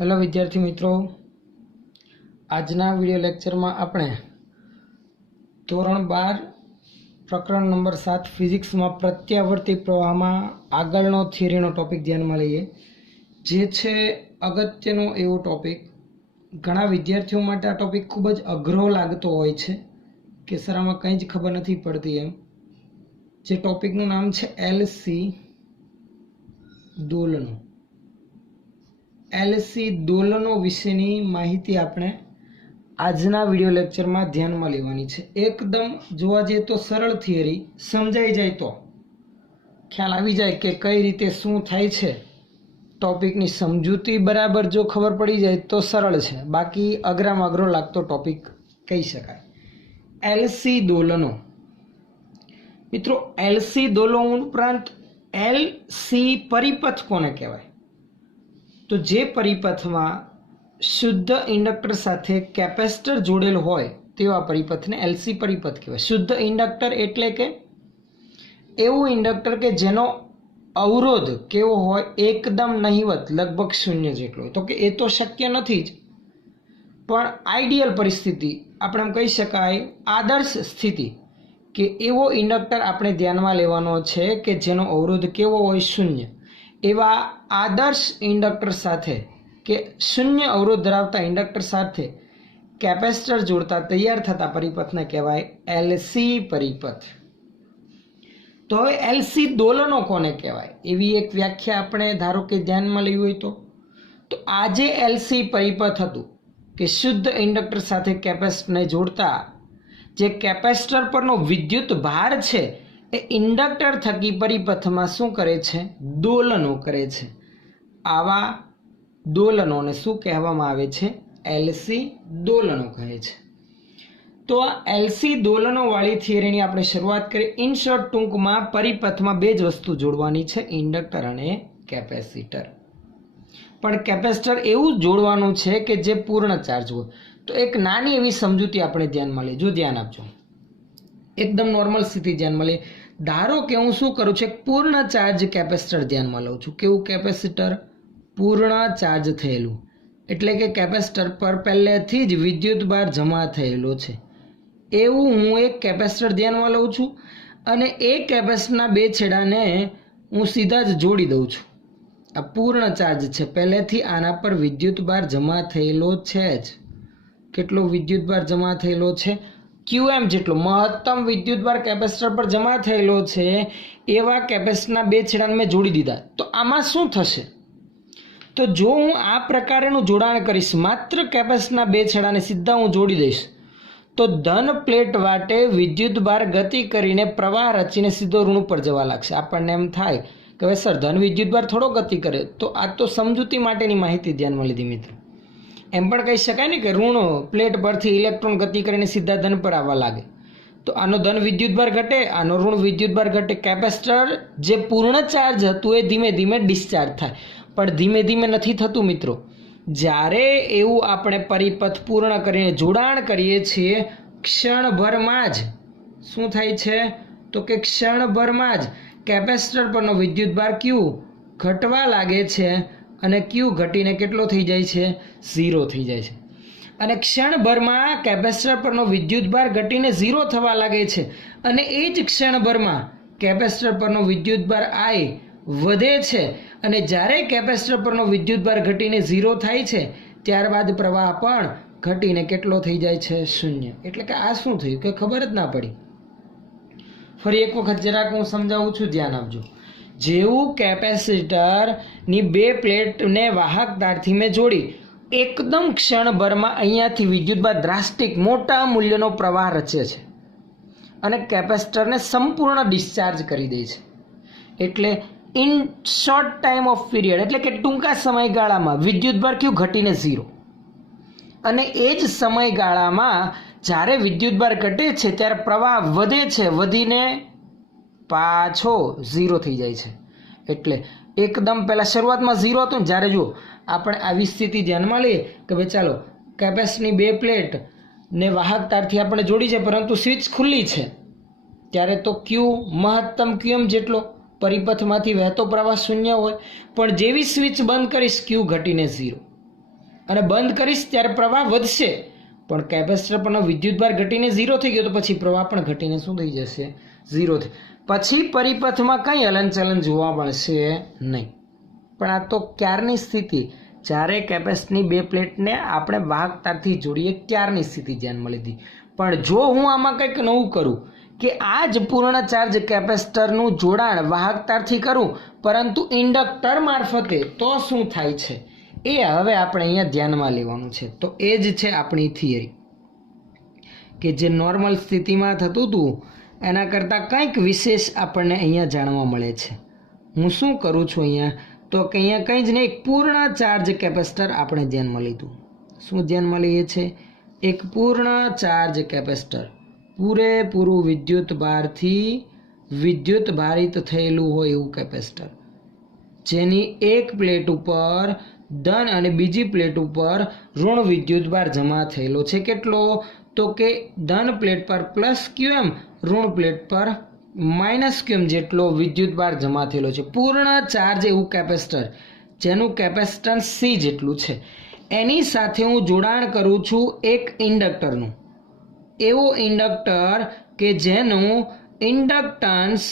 Hello विद्यार्थी मित्रों, आजना video lecture में आपणे धोरण 12 प्रकरण नंबर 7 फिजिक्स में प्रत्यावर्ती प्रवाह में आगळनो थियरीनो टॉपिक ध्यान में लईए। जे छे अगत्यनो एवो टॉपिक। घणा विद्यार्थीओ माटे आ टॉपिक खूब ज अघरो लागतो होय छे के सर आमां कंई ज खबर नथी पड़ती एम। जे टॉपिकनुं नाम छे एलसी दोलनो। एलसी दोलनो विशेनी माहिती आपणे आजना विडियो लेक्चर में ध्यान में लेवानी छे। एकदम जोवा जईए तो सरल थियरी समझाई जाए तो ख्याल आवी जाए कि कई रीते शुं थाय छे। टॉपिकनी समजूती बराबर जो खबर पड़ी जाए तो सरल है, बाकी अघरामां अघरो लागतो टॉपिक कही शकाय। एलसी दोलनो मित्रों, एलसी दोलनो उपरांत एलसी परिपथ कोने कहेवाय? तो जे परिपथ में शुद्ध इंडक्टर साथे केपेसिटर जोड़ेल होय तेवा परिपथ ने एलसी परिपथ कहेवाय। शुद्ध इंडक्टर एटले के एवं इंडक्टर के जेनो अवरोध केवो होय एकदम नहीवत, लगभग शून्य जेटलो। तो के ए तो शक्य नथी ज, पण आइडियल परिस्थिति आपणे एम कही शकाय, आदर्श स्थिति के एवो इंडक्टर आपणे ध्यानमां लेवानो छे के जेनो अवरोध केवो होय शून्य। एवा आदर्श इंडक्टर साथे के शून्य अवरोध धरावता इंडक्टर साथे केपेसिटर जोड़ता तैयार थता परिपथ ने कहेवाय एलसी परिपथ। तो हवे एलसी दोलनो कोने कहेवाय एवी एक व्याख्या आपणे धारो के ध्यान में लई होय तो आजे एलसी परिपथ हतुं के शुद्ध इंडक्टर साथे केपेसिटर ने जोड़ता जे केपेसिटर परनो विद्युत भार छे ए इंडक्टर थकी परिपथ में शुं करे छे? दोलनो करे छे। आवा दोलनोने शुं कहेवामां आवे छे? एलसी दोलनो कहे छे। तो आ एलसी दोलनो वाली थियरीनी आपणे शरूआत करी। इन शॉर्ट टूंकमां परिपथमां बे ज वस्तु जोड़वानी छे, इंडक्टर अने केपेसिटर। पण केपेसिटर एवुं जोड़वानुं छे के जे पूर्ण चार्ज होय। तो एक नानी एवी समजूती आपणे ध्यानमां लेजो, ध्यान आपजो। एकदम नॉर्मल स्थिति ध्यान में ले। धारो के हूँ शू करूँ छे, पूर्ण चार्ज केपेसिटर ध्यान में लઉં છું। केवुं केपेसिटर? पूर्ण चार्ज थयेलुं, एटले के केपेसिटर पर पहेलेथी ज विद्युत भार जमा थयेलो छे। एवुं हूँ एक केपेसिटर ध्यान में लઉં છું अने ए केपेसिटरना बे छेडाने हूँ सीधा ज जोड़ी दઉં છું। आ पूर्ण चार्ज छे, पहेलेथी आना पर विद्युत भार जमा थयेलो छे ज। केटलो विद्युत भार जमा थयेलो छे? क्यूएम जेटलो महत्तम विद्युत भार केपेसिटर पर जमा थयेलो छे एवा केपेसिटरना बे छेडाने मैं जोड़ी दीधा। तो आमां शुं थशे? तो जो हूँ आ प्रकारनुं जोडाण करीश, मात्र केपेसिटरना बे छेडाने सीधा हूँ जोड़ी दईश तो धन प्लेट वाटे विद्युत भार गति करीने प्रवाह रचीने सीधो ऋण पर जवा लागशे। आपणने एम थाय के सर धन विद्युत भार थोड़ो गति करे। तो आ तो समजूती माटेनी माहिती ध्यानमां लीधी मित्रों। एम पण कही शकाय ने कि ऋण प्लेट परथी इलेक्ट्रॉन गति करीने सीधा धन पर आववा लागे। तो आनो धन विद्युत भार घटे, आनो ऋण विद्युत भार घटे। केपेसिटर जे पूर्ण चार्ज हतुं ए धीमे धीमे डिस्चार्ज थाय, पण धीमे धीमे नथी थतुं मित्रों। ज्यारे एवुं आपणे परिपथ पूर्ण करीने जोडाण करीए छीए क्षणभरमां ज शुं थाय छे? तो के क्षणभरमां ज केपेसिटर परनो विद्युत भार क्यू घटवा लागे छे अने क्यू घटीने केटलो थई जाय छे? 0 थई जाय छे। अने क्षणभरमां केपेसिटर परनो विद्युत भार घटीने 0 थवा लागे छे अने ए ज क्षणभरमां केपेसिटर परनो विद्युत भार आई वधे छे अने ज्यारे केपेसिटर परनो विद्युत भार घटीने 0 थाय छे त्यारबाद प्रवाह पण घटीने केटलो थई जाय छे? 0। एटले के आ शुं थयुं के खबर ज ना पड़ी। फरी एक वखत जराक हूँ समजावुं छुं, ध्यान आपजो। जेवुं केपेसिटर नी बे प्लेट ने वाहक तारथी में जोड़ी एकदम क्षणभर में अहींयाथी विद्युत भार द्रास्टिक मोटा मूल्यनो प्रवाह रचे छे अने केपेसिटर ने संपूर्ण डिस्चार्ज करी दे छे। एटले in short time of period एटले के टूंका समयगाळामां विद्युत भार क्यों घटीने 0 अने ए ज समयगाळामां ज्यारे विद्युत भार घटे छे त्यारे प्रवाह वधे छे, वधीने पाछो 0 थई जाय छे। एटले एकदम पहला शुरुआत में 0 हतुं, ज्यारे जो आपणे आवी स्थिति ध्यानमां लईए के भाई चालो केपेसिटरनी बे प्लेट ने वाहक तारथी आपणे जोड़ी छे परंतु स्विच खुली छे त्यारे तो क्यू महत्तम क्यूएम जेटलो परिपथमांथी वहेतो प्रवाह 0 होय, पण जेवी स्विच बंद करीश क्यू घटीने 0। અને બંધ કરીશ ત્યારે પ્રવાહ વધશે, પણ કેપેસિટર પરનો વિદ્યુતભાર ઘટીને 0 થઈ ગયો તો પછી પ્રવાહ પણ ઘટીને શું થઈ જશે? 0 થઈ. પછી પરિપથમાં કંઈ હલનચલન જોવા મળશે નહીં. પણ આ તો ક્યારની સ્થિતિ? જ્યારે કેપેસિટરની બે પ્લેટને આપણે વાહકતાથી જોડીએ ત્યારની સ્થિતિ ધ્યાનમાં લીધી. પણ જો હું આમાં કંઈક નવું કરું કે આ જ પૂર્ણ ચાર્જ કેપેસિટરનું જોડાણ વાહકતાથી કરું પરંતુ ઇન્ડક્ટર મારફતે, તો શું થાય છે એ હવે આપણે અહીંયા ધ્યાનમાં લેવાનું છે. તો એ જ છે આપણી થિયરી કે જે નોર્મલ સ્થિતિમાં થતું હતું એના કરતાં કંઈક વિશેષ આપણને અહીંયા જાણવા મળે છે. હું શું કરું છું અહીંયા? તો કે અહીંયા કંઈ જ નહીં, એક પૂર્ણ ચાર્જ કેપેસિટર આપણે ધ્યાનમાં લીધું. શું ધ્યાનમાં લઈએ છીએ? એક પૂર્ણ ચાર્જ કેપેસિટર, પૂરેપૂરું વિદ્યુત ભારથી વિદ્યુત ભારિત થયેલું હોય એવું કેપેસિટર, જેની એક પ્લેટ ઉપર ધન અને બીજી પ્લેટ ઉપર ઋણ વિદ્યુતભાર જમા થયેલો છે. કેટલો? તો કે ધન પ્લેટ પર પ્લસ ક્યુએમ, ઋણ પ્લેટ પર માઇનસ ક્યુએમ જેટલો વિદ્યુતભાર જમા થયેલો છે. પૂર્ણ ચાર્જ એવું કેપેસિટર જેનું કેપેસિટન્સ સી જેટલું છે, એની સાથે હું જોડાણ કરું છું એક ઇન્ડક્ટરનું. એવો ઇન્ડક્ટર કે જેનું ઇન્ડક્ટન્સ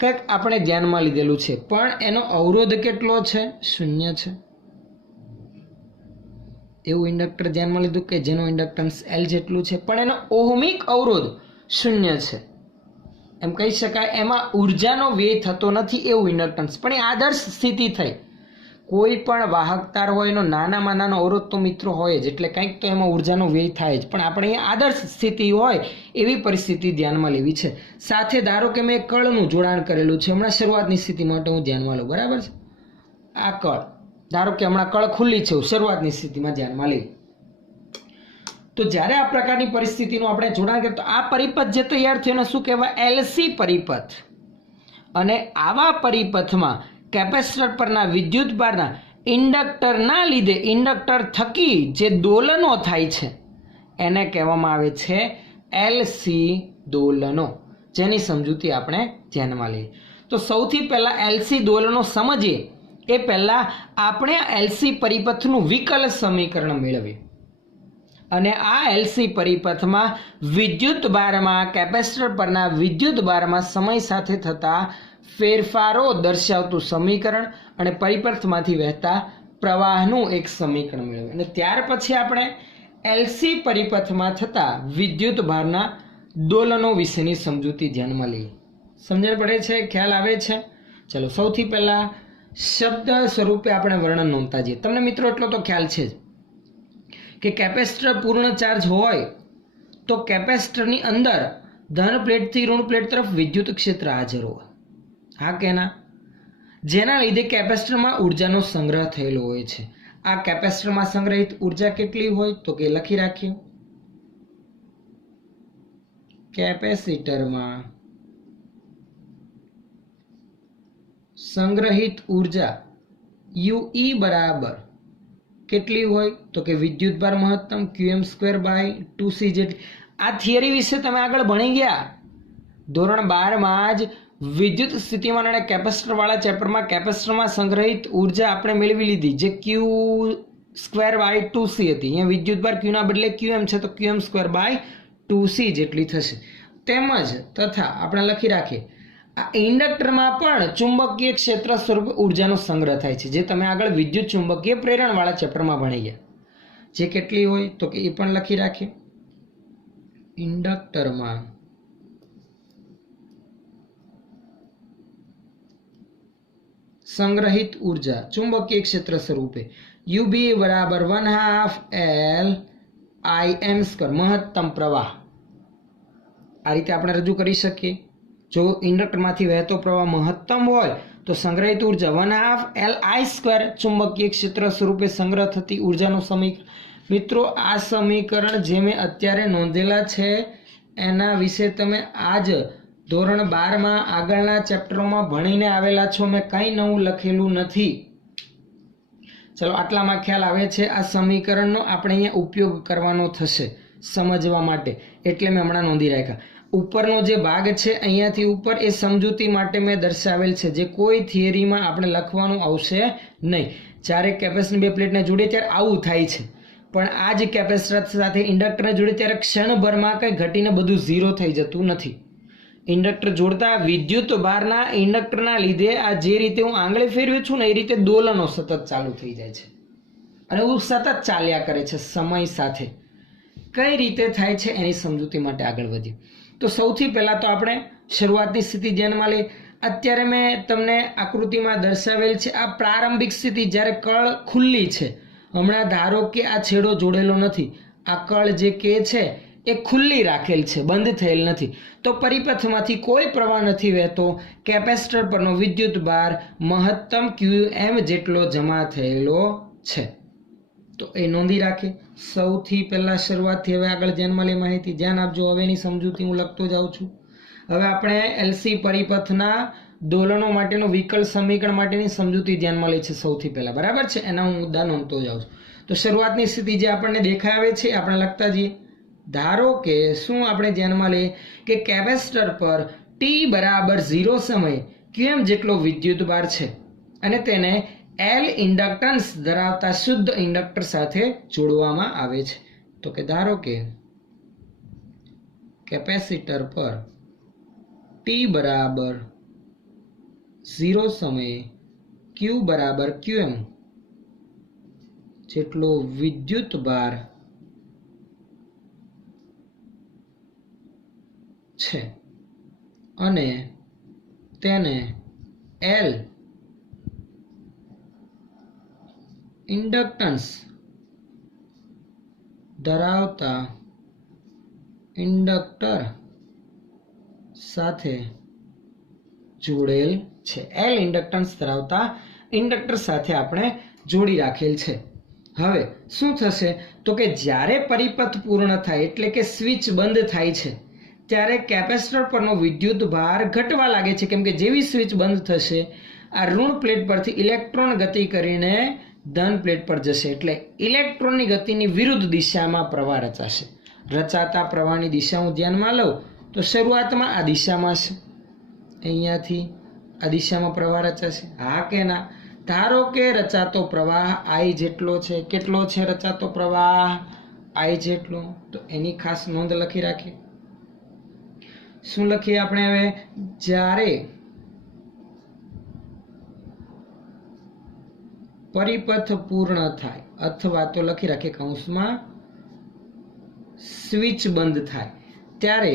કંઈક આપણે ધ્યાનમાં લીધેલું છે, પણ એનો અવરોધ કેટલો છે? 0 છે. એવું ઇન્ડક્ટર ધ્યાનમાં લીધું કે જેનું ઇન્ડક્ટન્સ L જેટલું છે, પણ એનો ઓહમિક અવરોધ 0 છે. એમ કહી શકાય એમાં ઉર્જાનો વ્યય થતો નથી એવું ઇન્ડક્ટન્સ. પણ એ આદર્શ સ્થિતિ થઈ. કોઈ પણ વાહકતાર હોય એનો નાનામાં નાનો અવરોધ તો મિત્રો હોય જ, એટલે કંઈક તો એમાં ઉર્જાનો વ્યય થાય જ. પણ આપણે અહીંયા આદર્શ સ્થિતિ હોય એવી પરિસ્થિતિ ધ્યાનમાં લેવી છે. સાથે ધારો કે મેં કળનું જોડાણ કરેલું છે. હમણાં શરૂઆતની સ્થિતિ માટે હું ધ્યાનમાં લઉં, બરાબર છે? આ કળ, ધારો કે હમણાં કળ ખુલ્લી છે, શરૂઆતની સ્થિતિમાં ધ્યાનમાં લઈ. તો જ્યારે આ પ્રકારની પરિસ્થિતિનું આપણે જોડાણ કરીએ તો આ પરિપથ જે તૈયાર થયો એને શું કહેવાય? એલસી પરિપથ. અને આવા પરિપથમાં કેપેસિટર પરના વિદ્યુતભારના ઇન્ડક્ટરના લીધે ઇન્ડક્ટર થકી જે દોલનો થાય છે એને કહેવામાં આવે છે એલસી દોલનો, જેની સમજૂતી આપણે ધ્યાનમાં લઈએ. તો સૌથી પહેલાં એલસી દોલનો સમજીએ એ પહેલાં આપણે એલસી પરિપથનું વિકલ સમીકરણ મેળવીએ. અને આ એલસી પરિપથમાં વિદ્યુતભારમાં કેપેસિટર પરના વિદ્યુતભારમાં સમય સાથે થતા ફેરફારો દર્શાવતું સમીકરણ અને પરિપથમાંથી વહેતા પ્રવાહનું એક સમીકરણ મેળવ્યું. અને ત્યાર પછી આપણે એલસી પરિપથમાં થતા વિદ્યુતભારના દોલનો વિશેની સમજૂતી ધ્યાનમાં લઈએ. સમજણ પડે છે? ખ્યાલ આવે છે? ચલો, સૌથી પહેલા શબ્દ સ્વરૂપે આપણે વર્ણન નોંધતા જઈએ. તમને મિત્રો એટલો તો ખ્યાલ છે જ કે કેપેસિટર પૂર્ણ ચાર્જ હોય તો કેપેસિટરની અંદર ધન પ્લેટથી ઋણ પ્લેટ તરફ વિદ્યુત ક્ષેત્ર હાજર હોય. હા કે ના? જેના લીધે કેપેસિટરમાં ઉર્જાનો સંગ્રહ થયેલો હોય છે. આ કેપેસિટરમાં સંગ્રહિત ઉર્જા કેટલી હોય? તો કે લખી રાખીએ. કેપેસિટરમાં સંગ્રહિત ઉર્જા UE બરાબર કેટલી હોય? તો કે વિદ્યુતભાર મહત્તમ Qm²/2c જેટલી. આ થિયરી વિશે તમે આગળ ભણી ગયા ધોરણ 12માં જ. વિદ્યુત સ્થિતિમાન અને કેપેસિટરવાળા ચેપ્ટરમાં કેપેસિટરમાં સંગ્રહિત ઉર્જા આપણે મેળવી લીધી જે Q²/2c હતી. અહીંયા વિદ્યુતભાર Qના બદલે Qm છે તો Qm²/2c જેટલી થશે. તેમજ તથા આપણે લખી રાખીએ આ ઇન્ડક્ટરમાં પણ ચુંબકીય ક્ષેત્ર સ્વરૂપે ઉર્જાનો સંગ્રહ થાય છે, જે તમે આગળ વિદ્યુત ચુંબકીય પ્રેરણવાળા ચેપ્ટરમાં ભણી ગયા. જે કેટલી હોય તો કે એ પણ લખી રાખીએ. ઇન્ડક્ટરમાં સંગ્રહિત ઉર્જા ચુંબકીય ક્ષેત્ર સ્વરૂપે UB બરાબર 1/2 L Im², મહત્તમ પ્રવાહ. આ રીતે આપણે રજૂ કરી શકીએ. જો ઇન્ડક્ટરમાંથી વહેતો પ્રવાહ મહત્તમ હોય તો સંગ્રહિત ઉર્જા 1/2 Li², ચુંબકીય ક્ષેત્ર સ્વરૂપે સંગ્રહ થતી ઉર્જાનું સમીકરણ. મિત્રો, આ સમીકરણ જે મેં અત્યારે નોંધેલા છે એના વિશે તમે આજ ધોરણ 12માં આગળના ચેપ્ટરોમાં ભણીને આવેલા છો. મેં કંઈ નવું લખેલું નથી. ચલો, આટલામાં ખ્યાલ આવે છે. આ સમીકરણનો આપણે અહીંયા ઉપયોગ કરવાનો થશે સમજવા માટે, એટલે મેં હમણાં નોંધી રાખ્યા. ઉપરનો જે ભાગ છે અહીંયાથી ઉપર એ સમજૂતી માટે મેં દર્શાવેલ છે, જે કોઈ થિયરીમાં આપણે લખવાનું આવશે નહીં. જ્યારે કેપેસિટરની બે પ્લેટને જોડે ત્યારે આવું થાય છે, પણ આ જ કેપેસિટર સાથે ઇન્ડક્ટરને જોડે ત્યારે ક્ષણભરમાં કંઈ ઘટીને બધું ઝીરો થઈ જતું નથી. ઇન્ડક્ટર જોડતા વિદ્યુત ભારના ઇન્ડક્ટરના લીધે આ જે રીતે હું આંગળી ફેરવું છું ને એ રીતે દોલનો સતત ચાલુ થઈ જાય છે અને હું સતત ચાલ્યા કરે છે સમય સાથે. કઈ રીતે થાય છે એની સમજૂતી માટે આગળ વધીએ તો સૌથી પહેલાં તો આપણે શરૂઆતની સ્થિતિ ધ્યાનમાં લઈએ. અત્યારે મેં તમને આકૃતિમાં દર્શાવેલ છે આ પ્રારંભિક સ્થિતિ જ્યારે કળ ખુલ્લી છે. હમણાં ધારો કે આ છેડો જોડેલો નથી, આ કળ જે કે છે એ ખુલ્લી રાખેલ છે, બંધ થયેલ નથી, તો પરિપથમાંથી કોઈ પ્રવાહ નથી વહેતો. કેપેસિટર પરનો વિદ્યુત ભાર મહત્તમ QM જેટલો જમા થયેલો છે. તો એ નોંધી રાખે. સૌથી પહેલા શરૂઆતથી હવે આગળ ધ્યાનમાં લે માહિતી ધ્યાન આપજો. હવે એની સમજૂતી હું લખતો જાઉં છું. હવે આપણે એલસી પરિપથના દોલનો માટેનો વિકલ સમીકરણ માટેની સમજૂતી ધ્યાનમાં લે છે સૌથી પહેલા, બરાબર છે? એના હું મુદ્દા નોંધતો જાઉં છું. તો શરૂઆતની સ્થિતિ જે આપણને દેખાવે છે આપણે લખતા જઈએ. ધારો કે શું આપણે ધ્યાનમાં લઈએ કે કેપેસિટર પર t બરાબર 0 સમયે QM જેટલો વિદ્યુત ભાર છે અને તેને L ઇન્ડક્ટન્સ ધરાવતા શુદ્ધ ઇન્ડક્ટર સાથે જોડવામાં આવે છે. તો કે ધારો કે કેપેસિટર પર t બરાબર 0 સમયે Q બરાબર QM જેટલો વિદ્યુત ભાર છે અને તેને L ઇન્ડક્ટન્સ ધરાવતા ઇન્ડક્ટર સાથે જોડેલ છે. L ઇન્ડક્ટન્સ ધરાવતા ઇન્ડક્ટર સાથે આપણે જોડી રાખેલ છે. હવે શું થશે તો કે જ્યારે પરિપથ પૂર્ણ થાય એટલે કે સ્વિચ બંધ થાય છે ત્યારે કેપેસિટર પરનો વિદ્યુત ભાર ઘટવા લાગે છે, કેમ કે જેવી સ્વિચ બંધ થશે આ ઋણ પ્લેટ પરથી ઇલેક્ટ્રોન ગતિ કરીને ધન પ્લેટ પર જશે, એટલે ઇલેક્ટ્રોનની ગતિની વિરુદ્ધ દિશામાં પ્રવાહ રચાશે. રચાતા પ્રવાહની દિશા હું ધ્યાનમાં લઉં તો શરૂઆતમાં આ દિશામાં છે, અહીંયાથી આ દિશામાં પ્રવાહ રચાશે. હા કે ના? ધારો કે રચાતો પ્રવાહ I જેટલો છે. કેટલો છે રચાતો પ્રવાહ? I જેટલો. તો એની ખાસ નોંધ લખી રાખીએ. શું લખીએ આપણે હવે? જ્યારે પરિપથ પૂર્ણ થાય અથવા તો લખી રાખીએ કૌંસમાં સ્વિચ બંધ થાય ત્યારે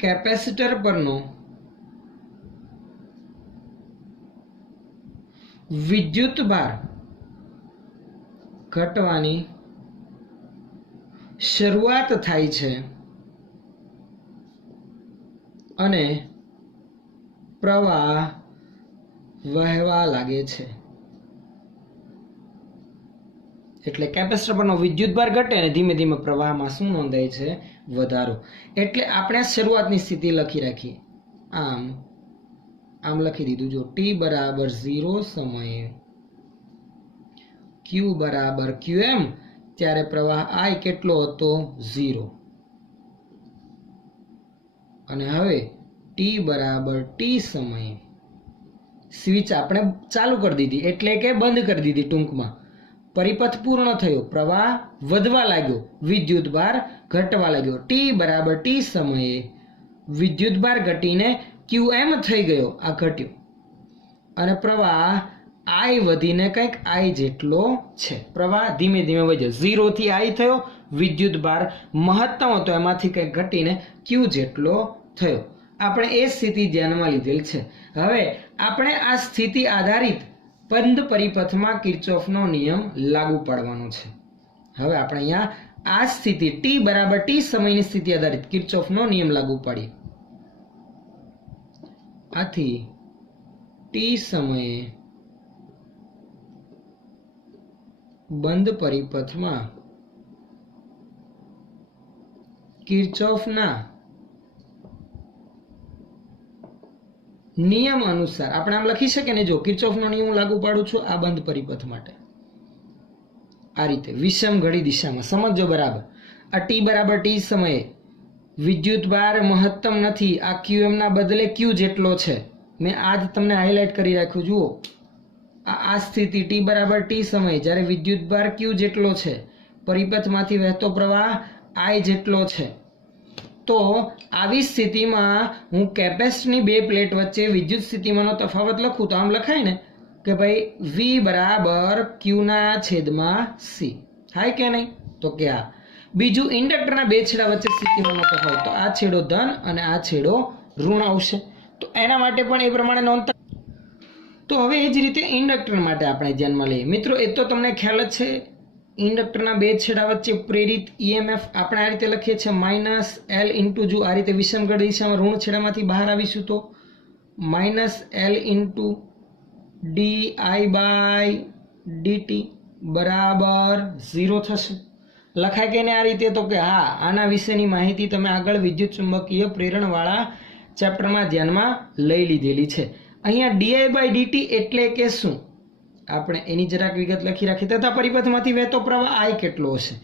કેપેસિટર પરનો વિદ્યુત ભાર ઘટવાની શરૂઆત થાય છે અને પ્રવાહ વહેવા લાગે છે. એટલે કેપેસિટર પરનો વિદ્યુત ભાર ઘટે અને ધીમે ધીમે પ્રવાહમાં શું નોંધાય છે? વધારો. એટલે આપણે શરૂઆતની સ્થિતિ લખી રાખીએ. આમ લખી દીધું. જો t બરાબર 0 સમયે Q બરાબર QM ત્યારે પ્રવાહ I કેટલો હતો? 0. અને હવે t બરાબર t સમયે સ્વિચ આપણે ચાલુ કરી દીધી, એટલે કે બંધ કરી દીધી. ટૂંકમાં પરિપથ પૂર્ણ થયો, પ્રવાહ વધવા લાગ્યો, વિદ્યુત ભાર ઘટવા લાગ્યો. t બરાબર t સમયે વિદ્યુત ભાર ઘટીને QM થઈ ગયો, આ ઘટ્યો અને પ્રવાહ I વધીને કંઈક I જેટલો છે. પ્રવાહ ધીમે ધીમે વધ્યો, 0 થી I થયો, વિદ્યુત ભાર મહત્તમ હતો એમાંથી કંઈક ઘટીને Q જેટલો થયો. આપણે એ સ્થિતિ ધ્યાનમાં લીધેલ છે. હવે આપણે આ સ્થિતિ આધારિત બંધ પરિપથમાં કિર્ચોફનો નિયમ લાગુ પાડવાનો છે. હવે આપણે અહીંયા આ સ્થિતિ t બરાબર t સમયની સ્થિતિ આધારિત કિર્ચોફનો નિયમ લાગુ પાડીએ. આથી t સમયે બંધ પરિપથમાં કિર્ચોફના નિયમ અનુસાર આપણે આમ લખી શકીએ ને, જો કિર્ચોફનો નિયમ લાગુ પાડું છું આ બંધ પરિપથ માટે આ રીતે વિષમ ઘડી દિશામાં. સમજો બરાબર. આ t બરાબર t સમયે વિદ્યુત ભાર મહત્તમ નથી, આ QM ના બદલે Q જેટલો છે, મેં આજ તમને હાઇલાઇટ કરી રાખ્યું. જુઓ, આ સ્થિતિ t બરાબર t સમય જ્યારે વિદ્યુતભાર q જેટલો છે, પરિપથમાંથી વહેતો પ્રવાહ I જેટલો છે, તો આવી સ્થિતિમાં હું કેપેસિટરની બે પ્લેટ વચ્ચે વિદ્યુત સ્થિતિમાનનો તફાવત લખું તો આમ લખાય ને કે ભાઈ V બરાબર Q/C. હાય કે નહીં? તો કે હા. બીજું, ઇન્ડક્ટરના બે છેડા વચ્ચે સ્થિતિમાનનો તફાવત, તો આ છેડો ધન અને આ છેડો ઋણ આવશે. તો એના માટે પણ એ પ્રમાણે નોંધતા. તો હવે એ જ રીતે ઇન્ડક્ટર માટે આપણે ધ્યાનમાં લઈએ. મિત્રો, એ તો તમને ખ્યાલ જ છે, ઇન્ડક્ટરના બે છેડા વચ્ચે પ્રેરિત EMF આપણે આ રીતે લખીએ છીએ -L ઇન્ટુ, જો આ રીતે વિષમગળ દિશામાં ઋણ છેડામાંથી બહાર આવીશું તો -L ઇન્ટુ di/dt બરાબર 0 થશે. લખાય કે નહીં આ રીતે? તો કે હા. આના વિશેની માહિતી તમે આગળ વિદ્યુત ચુંબકીય પ્રેરણવાળા ચેપ્ટરમાં ધ્યાનમાં લઈ લીધેલી છે. અહીંયા di/dt એટલે કે શું, આપણે એની જરાક વિગત લખી રાખી. તથા પરિપથમાંથી વહેતો પ્રવાહ I કેટલો હશે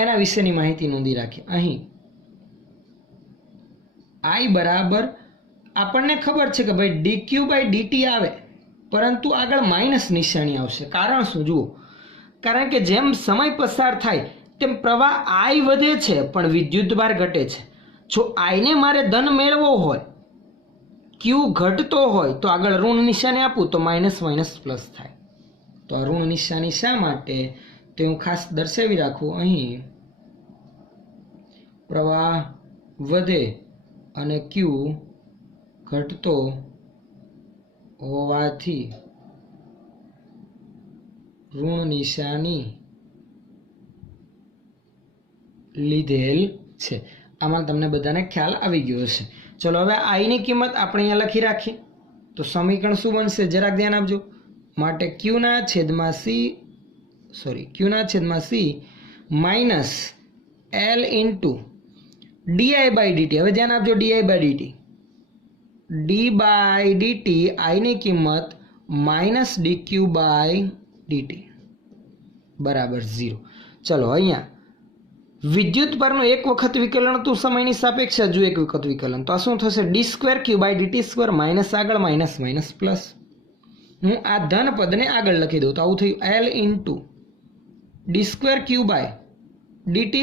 એના વિશેની માહિતી નોંધી રાખી. અહીં I બરાબર આપણને ખબર છે કે ભાઈ dq/dt આવે, પરંતુ આગળ માઇનસ નિશાની આવશે. કારણ શું? જુઓ, કારણ કે જેમ સમય પસાર થાય તેમ પ્રવાહ I વધે છે પણ વિદ્યુતભાર ઘટે છે. જો I ને મારે ધન મેળવવો હોય, Q ઘટતો હોય, તો આગળ ઋણ નિશાની આપું તો માઇનસ માઇનસ પ્લસ થાય. તો આ ઋણ નિશાની શા માટે તે હું ખાસ દર્શાવી રાખું. અહીં પ્રવાહ વધે અને Q ઘટતો હોવાથી ઋણ નિશાની લીધેલ છે. આમાં તમને બધાને ખ્યાલ આવી ગયો હશે. ચલો, હવે I ની કિંમત આપણે અહીંયા લખી રાખીએ તો સમીકરણ શું બનશે જરાક ધ્યાન આપજો. માટે Q/C minus L into di/dt. હવે ધ્યાન આપજો, di/dt d/dt I ની કિંમત માઇનસ dq/dt બરાબર 0. ચલો, અહીંયા વિદ્યુત પરનું એક વખત વિકલન હતું સમયની સાપેક્ષે, હજુ એક વખત વિકલન, તો આ શું થશે? d2q/dt2 માઇનસ આગળ માઇનસ માઇનસ પ્લસ. હું આ ધન પદને આગળ લખી દઉં તો આવું થયું L into d2q/dt2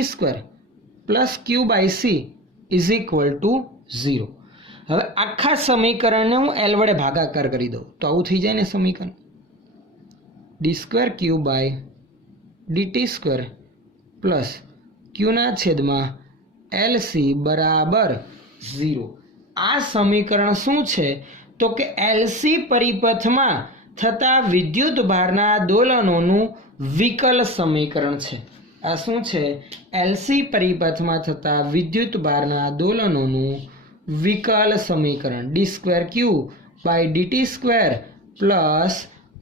plus q/c is equal to 0. હવે આખા સમીકરણને હું L વડે ભાગાકાર કરી દઉં તો આવું થઈ જાય ને સમીકરણ d2q/dt2 પ્લસ q/LC બરાબર 0. આ સમીકરણ શું છે? તો કે LC પરિપથમાં થતા વિદ્યુત ભારના દોલનોનું વિકલ સમીકરણ છે. આ શું છે? LC પરિપથમાં થતા વિદ્યુત ભારના દોલનોનું વિકલ સમીકરણ d2q/dt2 plus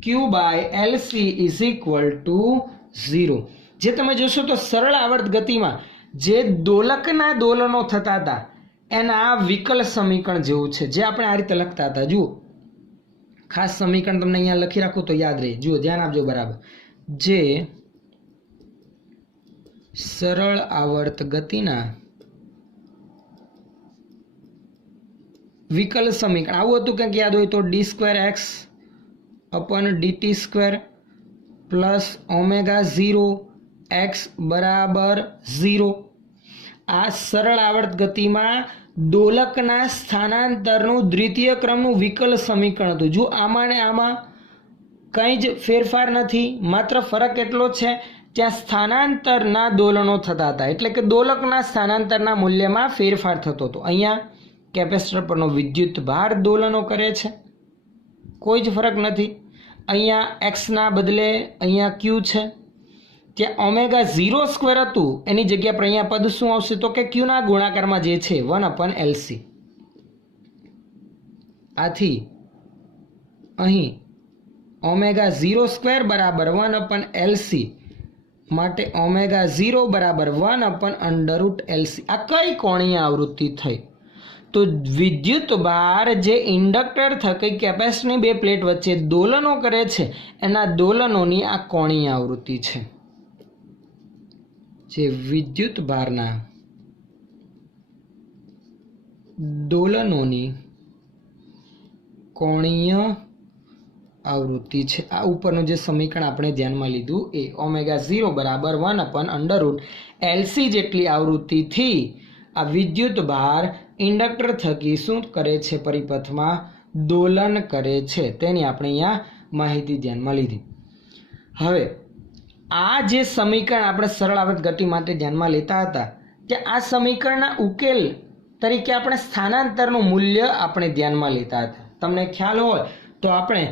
q/LC is equal to 0. જે તમે જોશો તો સરળ આવર્ત ગતિમાં જે દોલકના દોલનો થતા હતા એના વિકલ સમીકરણ જેવું છે, જે આપણે આ રીતે લખતા હતા. જુઓ, ખાસ સમીકરણ તમને અહીંયા લખી રાખો તો યાદ રહે. જુઓ, ધ્યાન આપજો બરાબર. જે સરળ આવર્ત ગતિના વિકલ સમીકરણ આવું હતું, કંઈક યાદ હોય તો d2x/dt2 પ્લસ ω0x બરાબર 0. આ સરળ આવર્ત ગતિમાં દોલકના સ્થાનાંતરનું દ્વિતીય ક્રમનું વિકલ સમીકરણ હતું. જો આમાં ને આમાં કંઈ જ ફેરફાર નથી, માત્ર ફરક એટલો છે ત્યાં સ્થાનાંતરના દોલનો થતા હતા, એટલે કે દોલકના સ્થાનાંતરના મૂલ્યમાં ફેરફાર થતો હતો. અહીંયા કેપેસિટર પરનો વિદ્યુત ભાર દોલનો કરે છે, કોઈ જ ફરક નથી. અહીંયા એક્સના બદલે અહીંયા ક્યુ છે, ત્યાં ω0² હતું એની જગ્યા પર અહીંયા પદ શું આવશે? તો કે ક્યુના ગુણાકારમાં જે છે 1/LC. આથી અહીં ω02 બરાબર 1/LC, માટે ω0 બરાબર 1/√LC. આ કઈ કોણીય આવૃત્તિ થઈ? તો વિદ્યુત ભાર જે ઇન્ડક્ટર થકી કેપેસિટરની બે પ્લેટ વચ્ચે દોલનો કરે છે એના દોલનોની આ કોણીય આવૃત્તિ છે. જે વિદ્યુત ભારના દોલનોની કોણીય આવૃત્તિ છે. આ ઉપરનું જે સમીકરણ આપણે ધ્યાનમાં લીધું એ ω0 બરાબર 1/√LC જેટલી આવૃત્તિથી આ વિદ્યુત ભાર ઇન્ડક્ટર થકી શું કરે છે? પરિપથમાં દોલન કરે છે. તેની આપણે અહીંયા માહિતી ધ્યાનમાં લીધી. હવે આ જે સમીકરણ આપણે સરળ આવર્ત ગતિ માટે ધ્યાનમાં લેતા હતા કે આ સમીકરણના ઉકેલ તરીકે આપણે સ્થાનાંતરનું મૂલ્ય આપણે ધ્યાનમાં લેતા હતા. તમને ખ્યાલ હોય તો આપણે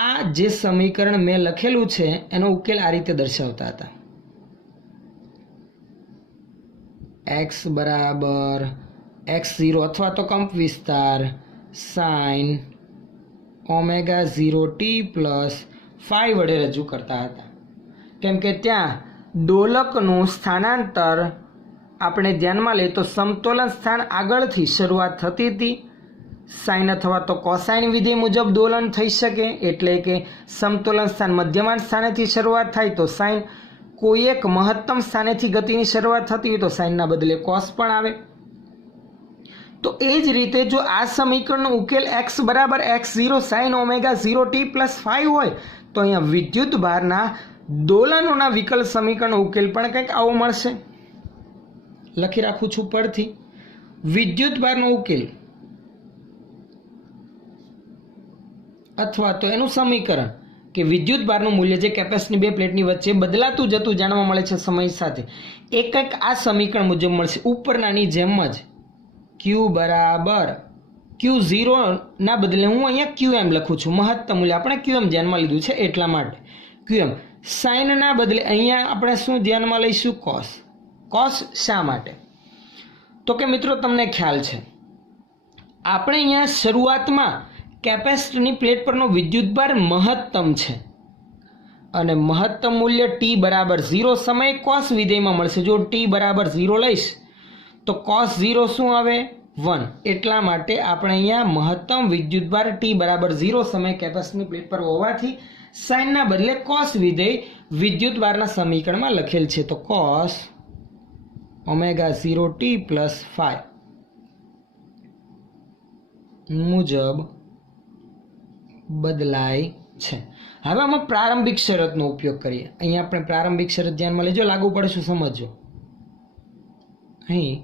આ જે સમીકરણ મેં લખેલું છે એનો ઉકેલ આ રીતે દર્શાવતા હતા. x બરાબર x0 અથવા તો કંપ વિસ્તાર sin ω0t પ્લસ phi વડે રજૂ કરતા હતા. કેમ કે ત્યાં ડોલકનું સ્થાનાંતર આપણે ધ્યાનમાં લઈએ તો સમતોલન સ્થાન આગળથી શરૂઆત થતી હતી. સાઇન અથવા તો કોસાઇન વિધિ મુજબ દોલન થઈ શકે, એટલે કે સમતોલન સ્થાન મધ્યમાન સ્થાનેથી શરૂઆત થાય તો સાઇન, કોઈ એક મહત્તમ સ્થાનેથી ગતિની શરૂઆત થતી હોય તો સાઇનના બદલે કોસ પણ આવે. તો એ જ રીતે જો આ સમીકરણનો ઉકેલ x બરાબર x0 sin ω0t પ્લસ 5 હોય તો અહીંયા વિદ્યુત ભારના દોલનોના વિકલ સમીકરણનો ઉકેલ પણ કંઈક આવો મળશે. લખી રાખું છું પરથી. વિદ્યુત ભારનો ઉકેલ અથવા તો એનું સમીકરણ કે વિદ્યુત ભારનું મૂલ્ય જે કેપેસિટરની બે પ્લેટની વચ્ચે બદલાતું જતું જાણવા મળે છે સમય સાથે, એ કંઈક આ સમીકરણ મુજબ મળશે. ઉપરનાની જેમ જ Q બરાબર Q0 ના બદલે હું અહીંયા QM લખું છું. મહત્તમ મૂલ્ય આપણે QM ધ્યાનમાં લીધું છે એટલા માટે QM. સાઇનના બદલે અહીંયા આપણે શું ધ્યાનમાં લઈશું? કોસ. કોસ શા માટે? તો કે મિત્રો તમને ખ્યાલ છે આપણે અહીંયા શરૂઆતમાં કેપેસિટરની પ્લેટ પરનો વિદ્યુતભાર મહત્તમ છે અને મહત્તમ મૂલ્ય t બરાબર 0 સમયે કોસ વિધેયમાં મળશે. જો t બરાબર 0 લઈશ તો કોસ 0 શું આવે? 1. એટલા માટે આપણે અહીંયા મહત્તમ વિદ્યુતભાર t બરાબર 0 સમયે કેપેસિટરની પ્લેટ પર હોવાથી સાઇનના બદલે કોસ વિધેય વિદ્યુતભારના સમીકરણમાં લખેલ છે. તો કોસ ω0t પ્લસ 5 મુજબ બદલાય છે. હવે આમાં પ્રારંભિક શરતનો ઉપયોગ કરીએ. અહીંયા આપણે પ્રારંભિક શરત ધ્યાનમાં લેજો, લાગુ પડે શું સમજો. અહીં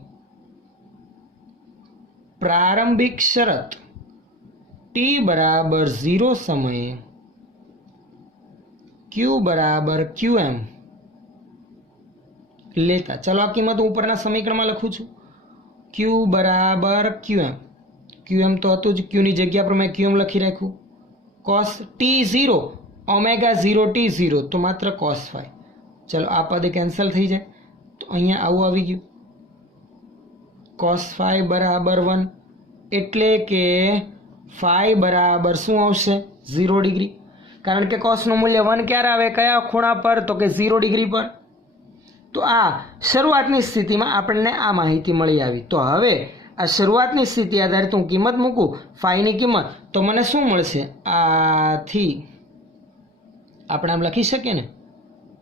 પ્રારંભિક શરત t બરાબર 0 સમયે q બરાબર qm લેતા, ચલો આ કિંમત હું ઉપરના સમીકરણમાં લખું છું. q બરાબર qm, qm તો હતું જ, q ની જગ્યા પર મેં qm લખી રાખ્યું. cos t0 ω0t0 તો માત્ર cos phi. ચલો આ પદ કેન્સલ થઈ જાય તો અહીંયા આવું આવી ગયું. cos phi બરાબર 1 એટલે કે phi બરાબર શું આવશે? 0 ડિગ્રી. કારણ કે cosનું મૂલ્ય 1 ક્યારે આવે? કયા ખૂણા પર? તો કે 0 ડિગ્રી પર. તો આ શરૂઆતની સ્થિતિમાં આપણને આ માહિતી મળી આવી. તો હવે આ શરૂઆતની સ્થિતિ આધારિત હું કિંમત મૂકું ફાઈની કિંમત તો મને શું મળશે? આથી આપણે આમ લખી શકીએ ને,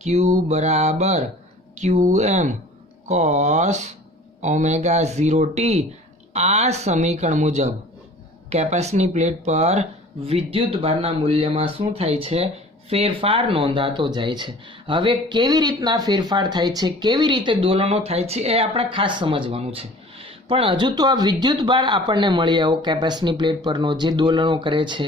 q બરાબર qm cos ω0t. આ સમીકરણ મુજબ કેપેસિટરની પ્લેટ પર વિદ્યુત ભારના મૂલ્યમાં શું થાય છે? ફેરફાર નોંધાતો જાય છે. હવે કેવી રીતના ફેરફાર થાય છે, કેવી રીતે દોલનો થાય છે એ આપણે ખાસ સમજવાનું છે. પણ હજુ તો આ વિદ્યુત ભાર આપણને મળી આવ્યો કેપેસિટરની પ્લેટ પરનો જે દોલનો કરે છે.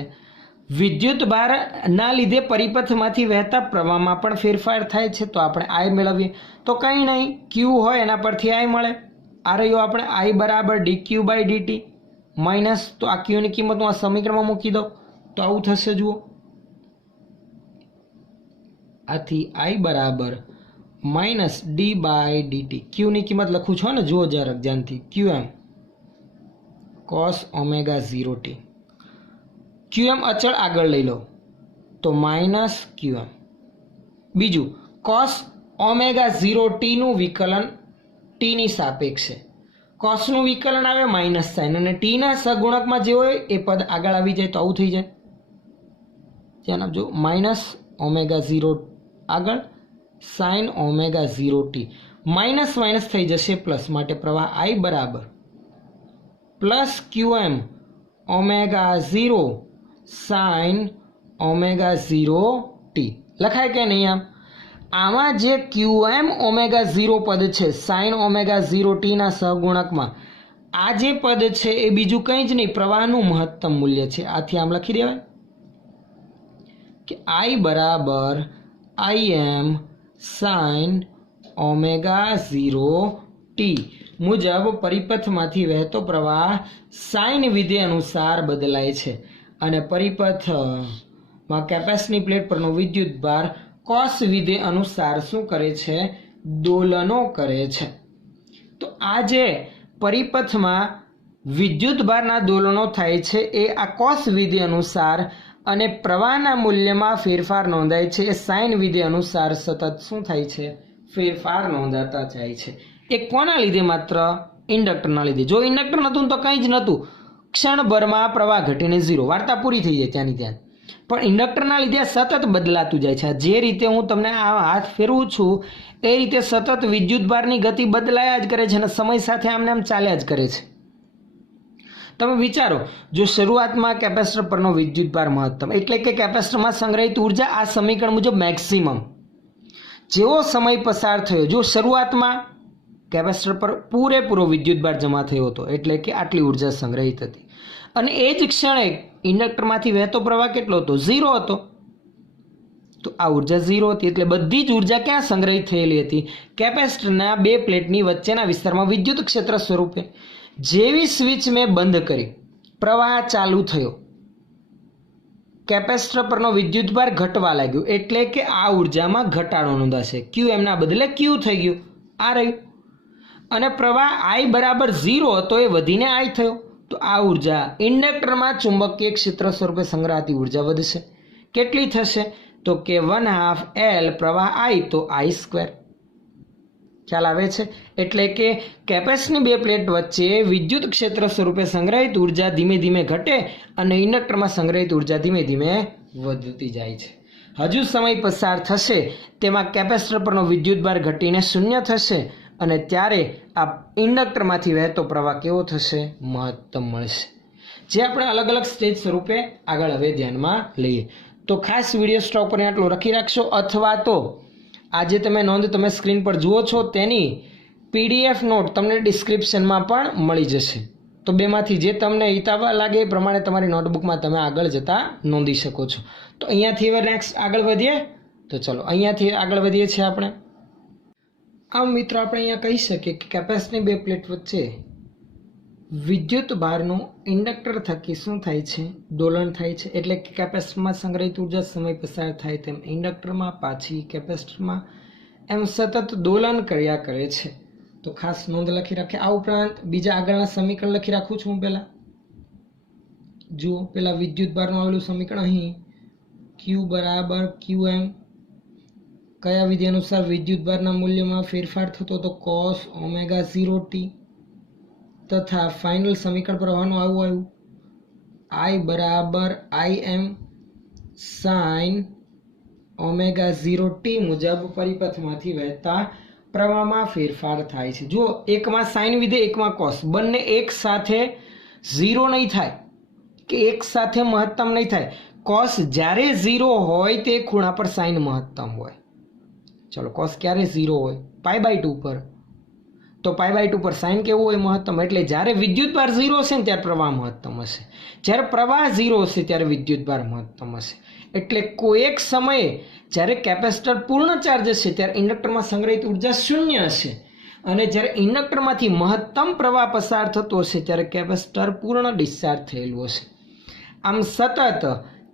વિદ્યુત ભારના લીધે પરિપથમાંથી વહેતા પ્રવાહમાં પણ ફેરફાર થાય છે. તો આપણે I મેળવીએ તો કંઈ નહીં, Q હોય એના પરથી I મળે. આ રહ્યો આપણે I બરાબર dq/dt માઇનસ, તો આ Q ની કિંમત હું આ સમીકરણમાં મૂકી દઉં તો આવું થશે. જુઓ, આથી I બરાબર માઇનસ d/dt. Q ની કિંમત લખું છું ને, જુઓ જરાક ધ્યાનથી. qm cos ω0t. qm અચળ આગળ લઈ લો તો માઇનસ qm. બીજું cos ω0t નું વિકલન t ની સાપેક્ષે. cosનું વિકલન આવે માઇનસ સાઇન અને t ના સહગુણકમાં જે હોય એ પદ આગળ આવી જાય તો આવું થઈ જાય. ધ્યાન આપજો, માઇનસ ω0 આગળ sin ω0t. માઇનસ માઇનસ થઈ જશે પ્લસ, માટે પ્રવાહ I બરાબર plus qm ω0 sine omega 0t લખાય કે નહીં? આમાં જે QM ઓમેગા 0 પદ છે સાઇન ઓમેગા 0t ના સહગુણકમાં આ જે પદ છે એ બીજું કંઈ જ નહીં, પ્રવાહનું મહત્તમ મૂલ્ય છે. આથી આમ લખી દેવાય કે I બરાબર Im સાઇન ઓમેગા 0t મુજબ પરિપથમાંથી વહેતો પ્રવાહ સાઇન વિધેય અનુસાર બદલાય છે અને પરિપથમાં કેપેસિટરની પ્લેટ પરનો વિદ્યુત ભાર કોસ વિધેય અનુસાર શું કરે છે? દોલનો કરે છે. તો આ જે પરિપથમાં વિદ્યુત ભારના દોલનો થાય છે એ આ કોસ વિધેય અનુસાર અને પ્રવાહના મૂલ્યમાં ફેરફાર નોંધાય છે એ સાઇન વિધેય અનુસાર સતત શું થાય છે? ફેરફાર નોંધાતા જાય છે. એ કોના લીધે? માત્ર ઇન્ડક્ટરના લીધે. જો ઇન્ડક્ટર નહોતું તો કંઈ જ નહોતું, ક્ષણભરમાં પ્રવાહ ઘટીને 0, વાર્તા પૂરી થઈ જાય ત્યાંની ત્યાં. પણ ઇન્ડક્ટરના લીધે સતત બદલાતું જાય છે. જે રીતે હું તમને આ હાથ ફેરવું છું એ રીતે સતત વિદ્યુતભારની ગતિ બદલાયા જ કરે છે અને સમય સાથે આમને આમ ચાલ્યા જ કરે છે. તમે વિચારો, જો શરૂઆતમાં કેપેસિટર પરનો વિદ્યુતભાર મહત્તમ એટલે કે કેપેસિટરમાં સંગ્રહિત ઉર્જા આ સમીકરણ મુજબ મેક્સિમમ, જેવો સમય પસાર થયો, જો શરૂઆતમાં કેપેસિટર પર પૂરેપૂરો વિદ્યુતભાર જમા થયો હતો એટલે કે આટલી ઉર્જા સંગ્રહિત હતી અને એ જ ક્ષણે ઇન્ડક્ટરમાંથી વહેતો પ્રવાહ કેટલો હતો? 0 હતો. તો આ ઉર્જા 0 હતી એટલે બધી જ ઉર્જા ક્યાં સંગ્રહિત થયેલી હતી? કેપેસિટરના બે પ્લેટની વચ્ચેના વિસ્તારમાં વિદ્યુત ક્ષેત્ર સ્વરૂપે. જેવી સ્વિચ મેં બંધ કરી, પ્રવાહ ચાલુ થયો, કેપેસિટર પરનો વિદ્યુતભાર ઘટવા લાગ્યો એટલે કે આ ઉર્જામાં ઘટાડો નોંધાશે. QM ના બદલે Q થઈ ગયું, આ રહ્યું. અને પ્રવાહ I બરાબર 0 હતો એ વધીને I થયો. તો આ ઉર્જા ઇન્ડક્ટરમાં ચુંબકીય ક્ષેત્ર સ્વરૂપે સંગ્રહાતી ઉર્જા વધશે. કેટલી થશે? તો કે 1/2 L પ્રવાહ I, તો I². ખ્યાલ આવે છે? એટલે કે કેપેસિટરની બે પ્લેટ વચ્ચે વિદ્યુત ક્ષેત્ર સ્વરૂપે સંગ્રહિત ઉર્જા ધીમે ધીમે ઘટે અને ઇન્ડક્ટરમાં સંગ્રહિત ઉર્જા ધીમે ધીમે વધતી જાય છે. હજુ સમય પસાર થશે તેમાં કેપેસિટર પરનો વિદ્યુતભાર ઘટીને 0 થશે અને ત્યારે આ ઇન્ડક્ટરમાંથી વહેતો પ્રવાહ કેવો થશે? મહત્તમ મળશે. જે આપણે અલગ અલગ સ્ટેજ સ્વરૂપે આગળ હવે ધ્યાનમાં લઈએ. તો ખાસ વિડીયો સ્ટોપ પર આટલું લખી રાખશો, અથવા તો આજે તમે નોંધ તમે સ્ક્રીન પર જુઓ છો તેની PDF નોટ તમને ડિસ્ક્રિપ્શનમાં પણ મળી જશે. તો બેમાંથી જે તમને હિતાવ લાગે એ પ્રમાણે તમારી નોટબુકમાં તમે આગળ જતા નોંધી શકો છો. તો અહીંયાથી હવે નેક્સ્ટ આગળ વધીએ. તો ચલો અહીંયાથી આગળ વધીએ છીએ આપણે. આમ મિત્રો આપણે અહીંયા કહી શકીએ કે કેપેસિટરની બે પ્લેટ વચ્ચે વિદ્યુત ભારનું ઇન્ડક્ટર થકી શું થાય છે? દોલન થાય છે. એટલે કે કેપેસિટરમાં સંગ્રહિત ઉર્જા સમય પસાર થાય તેમ ઇન્ડક્ટરમાં પાછી કેપેસિટરમાં એમ સતત દોલન કર્યા કરે છે. તો ખાસ નોંધ લખી રાખે. આ ઉપરાંત બીજા આગળના સમીકરણ લખી રાખું છું હું પહેલાં. જુઓ, પેલા વિદ્યુત ભારનું આવેલું સમીકરણ અહીં Q બરાબર QM કયા વિધિ અનુસાર વિદ્યુતભારના મૂલ્યમાં ફેરફાર થતો તો cos ઓમેગા 0t તથા ફાઇનલ સમીકરણ પ્રવાહનું આવું આવ્યું I બરાબર Im સાઇન ઓમેગા 0t મુજબ પરિપથમાંથી વહેતા પ્રવાહમાં ફેરફાર થાય છે. જો એકમાં સાઇન વિધેય એકમાં કોસ, બંને એક સાથે 0 નહીં થાય કે એક સાથે મહત્તમ નહીં થાય. કોસ જ્યારે 0 હોય તે ખૂણા પર સાઇન મહત્તમ હોય. ચલો, કોસ ક્યારે 0 હોય? π/2 પર. તો π/2 પર સાઇન કેવું હોય? મહત્તમ. એટલે જ્યારે વિદ્યુતભાર 0 હશે ને ત્યારે પ્રવાહ મહત્તમ હશે, જ્યારે પ્રવાહ 0 હશે ત્યારે વિદ્યુતભાર મહત્તમ હશે. એટલે કોઈ એક સમયે જ્યારે કેપેસિટર પૂર્ણ ચાર્જ હશે ત્યારે ઇન્ડક્ટરમાં સંગ્રહિત ઉર્જા 0 હશે અને જ્યારે ઇન્ડક્ટરમાંથી મહત્તમ પ્રવાહ પસાર થતો હશે ત્યારે કેપેસિટર પૂર્ણ ડિસ્ચાર્જ થયેલું હશે. આમ સતત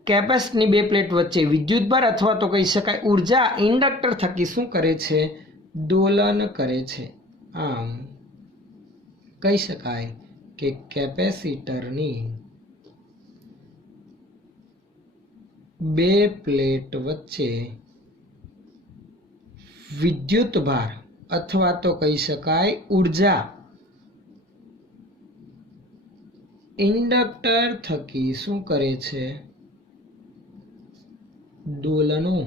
કેપેસિટરની બે પ્લેટ વચ્ચે વિદ્યુતભાર અથવા તો કહી શકાય ઉર્જા ઇન્ડક્ટર થકી શું કરે છે? દોલન કરે છે. આમ કહી શકાય કે કેપેસિટરની બે પ્લેટ વચ્ચે વિદ્યુતભાર અથવા તો કહી શકાય ઉર્જા ઇન્ડક્ટર થકી શું કરે છે? દોલનો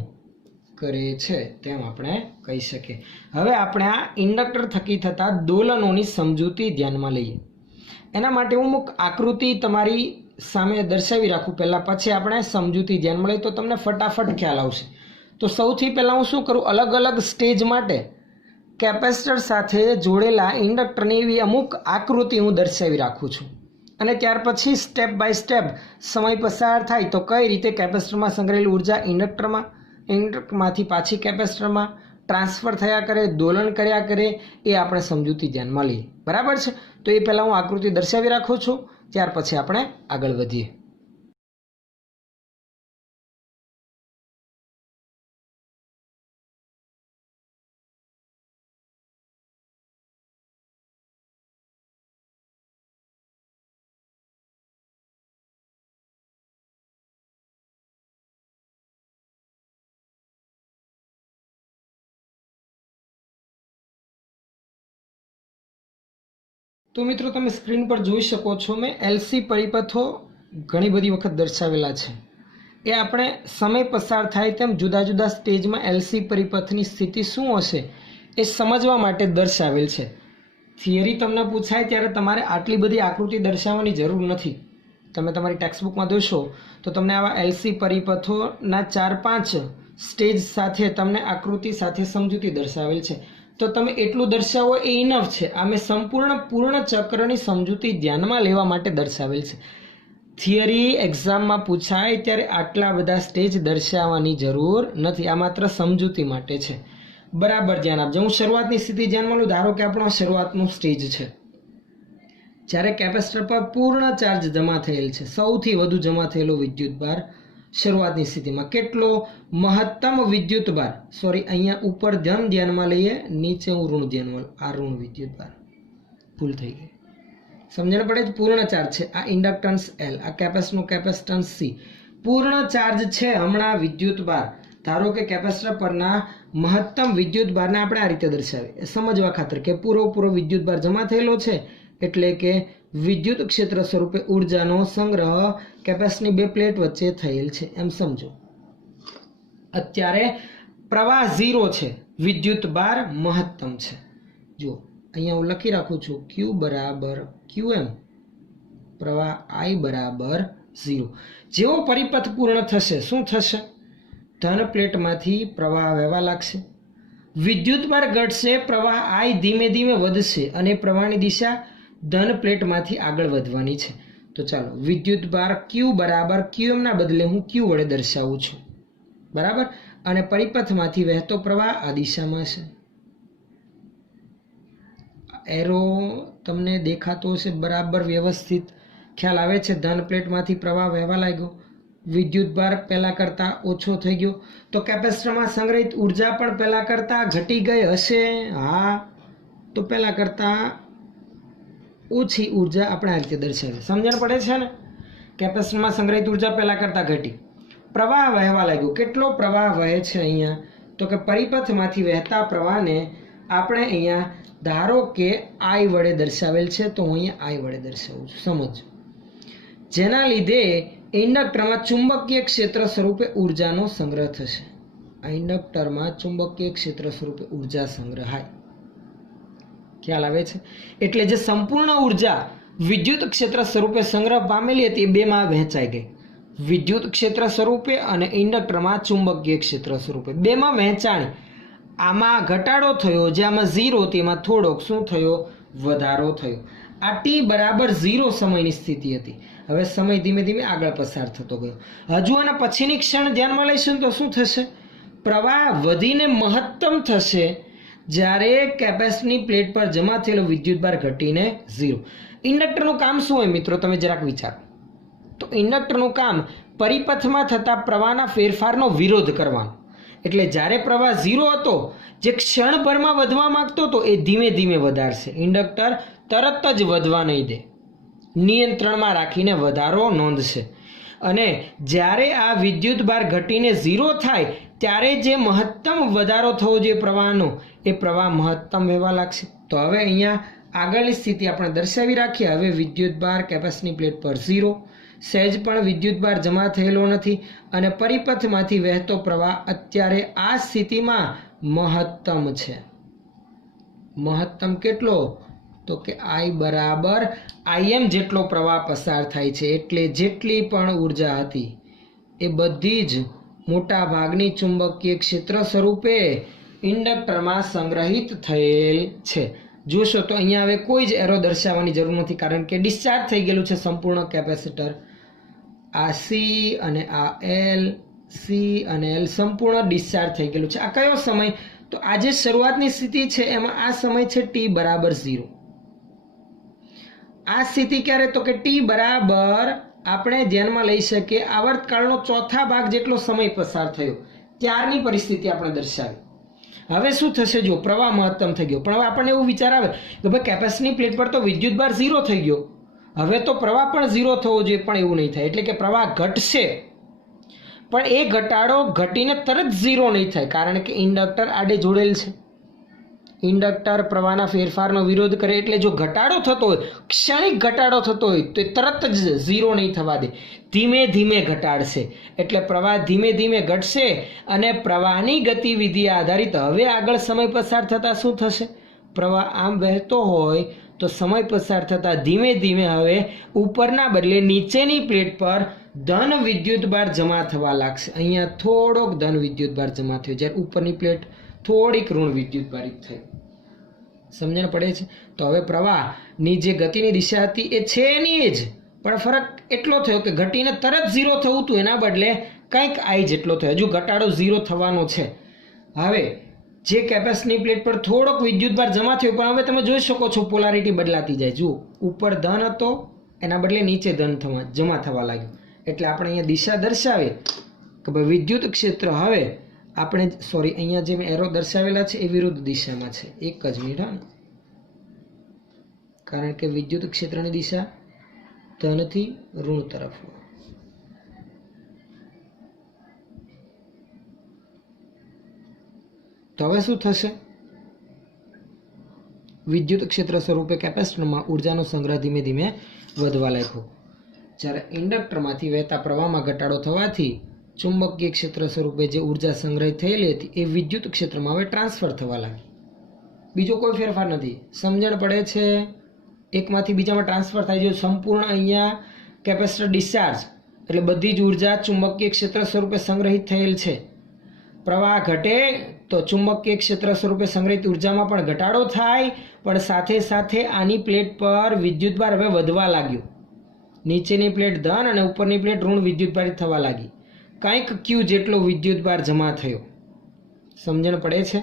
કરે છે તેમ આપણે કહી શકીએ. હવે આપણે આ ઇન્ડક્ટર થકી થતા દોલનોની સમજૂતી ધ્યાનમાં લઈએ. એના માટે હું અમુક આકૃતિ તમારી સામે દર્શાવી રાખું પહેલાં, પછી આપણે સમજૂતી ધ્યાનમાં લઈએ તો તમને ફટાફટ ખ્યાલ આવશે. તો સૌથી પહેલાં હું શું કરું, અલગ અલગ સ્ટેજ માટે કેપેસિટર સાથે જોડેલા ઇન્ડક્ટરની એવી અમુક આકૃતિ હું દર્શાવી રાખું છું. અને ત્યાર પછી સ્ટેપ બાય સ્ટેપ સમય પસાર થાય તો કઈ રીતે કેપેસિટરમાં સંગ્રહેલી ઉર્જા ઇન્ડક્ટરમાંથી પાછી કેપેસિટરમાં ટ્રાન્સફર થયા કરે, દોલન કર્યા કરે, એ આપણે સમજૂતી ધ્યાનમાં લઈએ. બરાબર છે? તો એ પહેલાં હું આકૃતિ દર્શાવી રાખું છું, ત્યાર પછી આપણે આગળ વધીએ. તો મિત્રો તમે સ્ક્રીન પર જોઈ શકો છો, મેં એલસી પરિપથો ઘણી બધી વખત દર્શાવેલા છે. એ આપણે સમય પસાર થાય તેમ જુદા જુદા સ્ટેજમાં એલસી પરિપથની સ્થિતિ શું હશે એ સમજવા માટે દર્શાવેલ છે. થિયરી તમને પૂછાય ત્યારે તમારે આટલી બધી આકૃતિ દર્શાવવાની જરૂર નથી. તમે તમારી ટેક્સ્ટબુકમાં જોશો તો તમને આવા એલસી પરિપથોના 4-5 સ્ટેજ સાથે તમને આકૃતિ સાથે સમજૂતી દર્શાવેલ છે. તો તમે એટલું દર્શાવો એ ઇનફ છે. આ મેં પૂર્ણ ચક્રની સમજૂતી ધ્યાનમાં લેવા માટે દર્શાવેલ છે. થિયરી એક્ઝામમાં પૂછાય ત્યારે આટલા બધા સ્ટેજ દર્શાવવાની જરૂર નથી. આ માત્ર સમજૂતી માટે છે. બરાબર ધ્યાન આપજો. હું શરૂઆતની સ્થિતિ ધ્યાનમાં લઉં. ધારો કે આપણો શરૂઆતનું સ્ટેજ છે જ્યારે કેપેસિટર પર પૂર્ણ ચાર્જ જમા થયેલ છે, સૌથી વધુ જમા થયેલો વિદ્યુત ભાર શરૂઆતની સ્થિતિમાં કેટલો, મહત્તમ વિદ્યુત ભાર, સોરી અહીંયા ઉપર ધન ધ્યાનમાં લઈએ, નીચે હું ઋણ ધ્યાનમાં લઉં. આ ઋણ વિદ્યુત ભાર, ભૂલ થઈ ગઈ, સમજણ પડે જ. પૂર્ણ ચાર્જ છે આ ઇન્ડક્ટન્સ L, આ કેપેસિટરનું કેપેસિટન્સ C. પૂર્ણ ચાર્જ છે હમણાં વિદ્યુત ભાર. ધારો કે કેપેસિટર પરના મહત્તમ વિદ્યુત ભારને આપણે આ રીતે દર્શાવીએ સમજવા ખાતર કે પૂરો વિદ્યુત ભાર જમા થયેલો છે, એટલે કે વિદ્યુત ક્ષેત્ર સ્વરૂપે ઉર્જાનો સંગ્રહ કેપેસિટરની બે પ્લેટ વચ્ચે થયેલ છે એમ સમજો. અત્યારે પ્રવાહ 0 છે, વિદ્યુત ભાર મહત્તમ છે. જો અહીંયા હું લખી રાખું છું Q બરાબર QM, પ્રવાહ I બરાબર 0. જેવો પરિપથ પૂર્ણ થશે શું થશે, ધન પ્લેટમાંથી પ્રવાહ વહેવા લાગશે, વિદ્યુત ભાર ઘટશે, પ્રવાહ I ધીમે ધીમે વધશે અને પ્રવાહની દિશા ધન પ્લેટમાંથી આગળ વધવાની છે. તો ચાલો વિદ્યુત ભાર Q બરાબર QM ના બદલે હું Q વડે દર્શાવું છું. બરાબર. અને પરિપથમાંથી વહેતો પ્રવાહ આ દિશામાં છે. એરો તમને દેખાતો હશે, બરાબર વ્યવસ્થિત ખ્યાલ આવે છે. ધન પ્લેટમાંથી પ્રવાહ વહેવા લાગ્યો, વિદ્યુત ભાર પહેલા કરતા ઓછો થઈ ગયો, તો કેપેસિટરમાં સંગ્રહિત ઉર્જા પણ પહેલા કરતા ઘટી ગઈ હશે. હા, તો પહેલા કરતા ઓછી ઉર્જા આપણે આ રીતે દર્શાવીએ. સમજણ પડે છે ને? કેપેસિટરમાં સંગ્રહિત ઉર્જા પહેલા કરતા ઘટી, પ્રવાહ વહેવા લાગ્યો. કેટલો પ્રવાહ વહે છે અહીંયા, તો કે પરિપથમાંથી વહેતા પ્રવાહને આપણે અહીંયા ધારો કે I વડે દર્શાવેલ છે, તો હું અહીંયા I વડે દર્શાવું છું. સમજો, જેના લીધે ઇન્ડક્ટરમાં ચુંબકીય ક્ષેત્ર સ્વરૂપે ઉર્જાનો સંગ્રહ થશે. આ ઇન્ડક્ટરમાં ચુંબકીય ક્ષેત્ર સ્વરૂપે ઉર્જા સંગ્રહાય. ખ્યાલ આવે છે? એટલે જે સંપૂર્ણ ઉર્જા વિદ્યુત ક્ષેત્ર સ્વરૂપે સંગ્રહ પામેલી હતી એ બેમાં વહેંચાઈ ગઈ, વિદ્યુત ક્ષેત્ર સ્વરૂપે અને ઇન્ડક્ટરમાં ચુંબકીય ક્ષેત્ર સ્વરૂપે, બેમાં વહેંચાણી. આમાં ઘટાડો થયો, જે આમાં 0 તેમાં થોડોક શું થયો, વધારો થયો. આ T બરાબર 0 સમયની સ્થિતિ હતી. હવે સમય ધીમે ધીમે આગળ પસાર થતો ગયો. હજુ આના પછીની ક્ષણ ધ્યાનમાં લઈશું તો શું થશે, પ્રવાહ વધીને મહત્તમ થશે જ્યારે કેપેસિટરની પ્લેટ પર જમા થયેલો વિદ્યુત ભાર ઘટીને 0. ઇન્ડક્ટરનું કામ શું હોય મિત્રો, તમે જરાક વિચારો. તો ઇન્ડક્ટરનું કામ પરિપથમાં થતા પ્રવાહના ફેરફારનો વિરોધ કરવાનો. એટલે જ્યારે પ્રવાહ 0 હતો, જે ક્ષણભરમાં વધવા માંગતો હતો એ ધીમે ધીમે વધારશે. ઇન્ડક્ટર તરત જ વધવા નહીં દે, નિયંત્રણમાં રાખીને વધારો નોંધશે. અને જ્યારે આ વિદ્યુત ભાર ઘટીને 0 થાય ત્યારે જે મહત્તમ વધારો થવો જોઈએ પ્રવાહનો, એ પ્રવાહ મહત્તમ વહેવા લાગશે. તો હવે અહીંયા આગળની સ્થિતિ આપણે દર્શાવી રાખીએ. હવે વિદ્યુત ભાર કેપેસિટરની પ્લેટ પર 0, સહેજ પણ વિદ્યુત ભાર જમા થયેલો નથી અને પરિપથમાંથી વહેતો પ્રવાહ અત્યારે આ સ્થિતિમાં મહત્તમ છે. મહત્તમ કેટલો, તો કે I બરાબર Im જેટલો પ્રવાહ પસાર થાય છે, એટલે જેટલી પણ ઉર્જા હતી એ બધી જ મોટા ભાગની ચુંબકીય ક્ષેત્ર સ્વરૂપે ઇન્ડક્ટરમાં સંગ્રહિત થયેલ છે. જોશો તો અહીંયા હવે કોઈ જ એરો દર્શાવવાની જરૂર નથી, કારણ કે ડિસ્ચાર્જ થઈ ગયેલું છે સંપૂર્ણ કેપેસિટર. આ સી અને આ એલ, સી અને એલ સંપૂર્ણ ડિસ્ચાર્જ થઈ ગયેલું છે. આ કયો સમય? તો આ જે શરૂઆતની સ્થિતિ છે એમાં આ સમય છે ટી બરાબર 0. આ સ્થિતિ ક્યારે? તો કે ટી બરાબર આપણે ધ્યાનમાં લઈ શકીએ આવર્તકાળનો ચોથા ભાગ જેટલો સમય પસાર થયો ત્યારની પરિસ્થિતિ આપણે દર્શાવી. હવે શું થશે? જો પ્રવાહ મહત્તમ થઈ ગયો, પણ હવે આપણને એવું વિચાર આવે કે ભાઈ કેપેસિટરની પ્લેટ પર તો વિદ્યુતભાર 0 થઈ ગયો, હવે તો પ્રવાહ પણ 0 થવો જોઈએ, પણ એવું નહીં થાય. એટલે કે પ્રવાહ ઘટશે, પણ એ ઘટાડો ઘટીને તરત 0 નહીં થાય, કારણ કે ઇન્ડક્ટર આડે જોડેલ છે. ઇન્ડક્ટર પ્રવાહના ફેરફારનો વિરોધ કરે, એટલે જો ઘટાડો થતો હોય, ક્ષણિક ઘટાડો થતો હોય, તો એ તરત જ 0 નહીં થવા દે, ધીમે ધીમે ઘટાડશે. એટલે પ્રવાહ ધીમે ધીમે ઘટશે અને પ્રવાહની ગતિવિધિ આધારિત હવે આગળ સમય પસાર થતાં શું થશે? પ્રવાહ આમ વહેતો હોય તો સમય પસાર થતાં ધીમે ધીમે હવે ઉપરના બદલે નીચેની પ્લેટ પર ધન વિદ્યુતભાર જમા થવા લાગશે. અહીંયા થોડોક ધન વિદ્યુતભાર જમા થયો, જ્યારે ઉપરની પ્લેટ થોડીક ઋણ વિદ્યુતભારિત થઈ. સમજણ પડે છે? તો હવે પ્રવાહની જે ગતિની દિશા હતી એ છે એની જ, પણ ફરક એટલો થયો કે ઘટીને તરત 0 થવું હતું, એના બદલે કંઈક I જેટલો થયો. હજુ ઘટાડો 0 થવાનો છે. હવે જે કેપેસિટરની પ્લેટ પર થોડોક વિદ્યુતભાર જમા થયો, પણ હવે તમે જોઈ શકો છો પોલારિટી બદલાતી જાય. જુઓ, ઉપર ધન હતો, એના બદલે નીચે ધન જમા થવા લાગ્યું. એટલે આપણે અહીંયા દિશા દર્શાવીએ કે ભાઈ વિદ્યુત ક્ષેત્ર હવે આપણે અહીંયા જે એરો દર્શાવેલા છે એ વિરુદ્ધ દિશામાં છે. એક જ મિનિટ, હા, કારણ કે વિદ્યુત ક્ષેત્રની દિશા ધનથી ઋણ તરફ. તો હવે શું થશે? વિદ્યુત ક્ષેત્ર સ્વરૂપે કેપેસિટરમાં ઉર્જાનો સંગ્રહ ધીમે ધીમે વધવા લાગ્યો. જ્યારે ઇન્ડક્ટરમાંથી વહેતા પ્રવાહમાં ઘટાડો થવાથી ચુંબકીય ક્ષેત્ર સ્વરૂપે જે ઉર્જા સંગ્રહિત થયેલી હતી એ વિદ્યુત ક્ષેત્રમાં હવે ટ્રાન્સફર થવા લાગી. બીજો કોઈ ફેરફાર નથી. સમજણ પડે છે? એકમાંથી બીજામાં ટ્રાન્સફર થાય છે. સંપૂર્ણ અહીંયા કેપેસિટર ડિસ્ચાર્જ, એટલે બધી જ ઉર્જા ચુંબકીય ક્ષેત્ર સ્વરૂપે સંગ્રહિત થયેલ છે. પ્રવાહ ઘટે તો ચુંબકીય ક્ષેત્ર સ્વરૂપે સંગ્રહિત ઉર્જામાં પણ ઘટાડો થાય, પણ સાથે સાથે આની પ્લેટ પર વિદ્યુતભાર હવે વધવા લાગ્યો. નીચેની પ્લેટ ધન અને ઉપરની પ્લેટ ઋણ વિદ્યુતભારિત થવા લાગી. કંઈક ક્યુ જેટલો વિદ્યુતભાર જમા થયો. સમજણ પડે છે?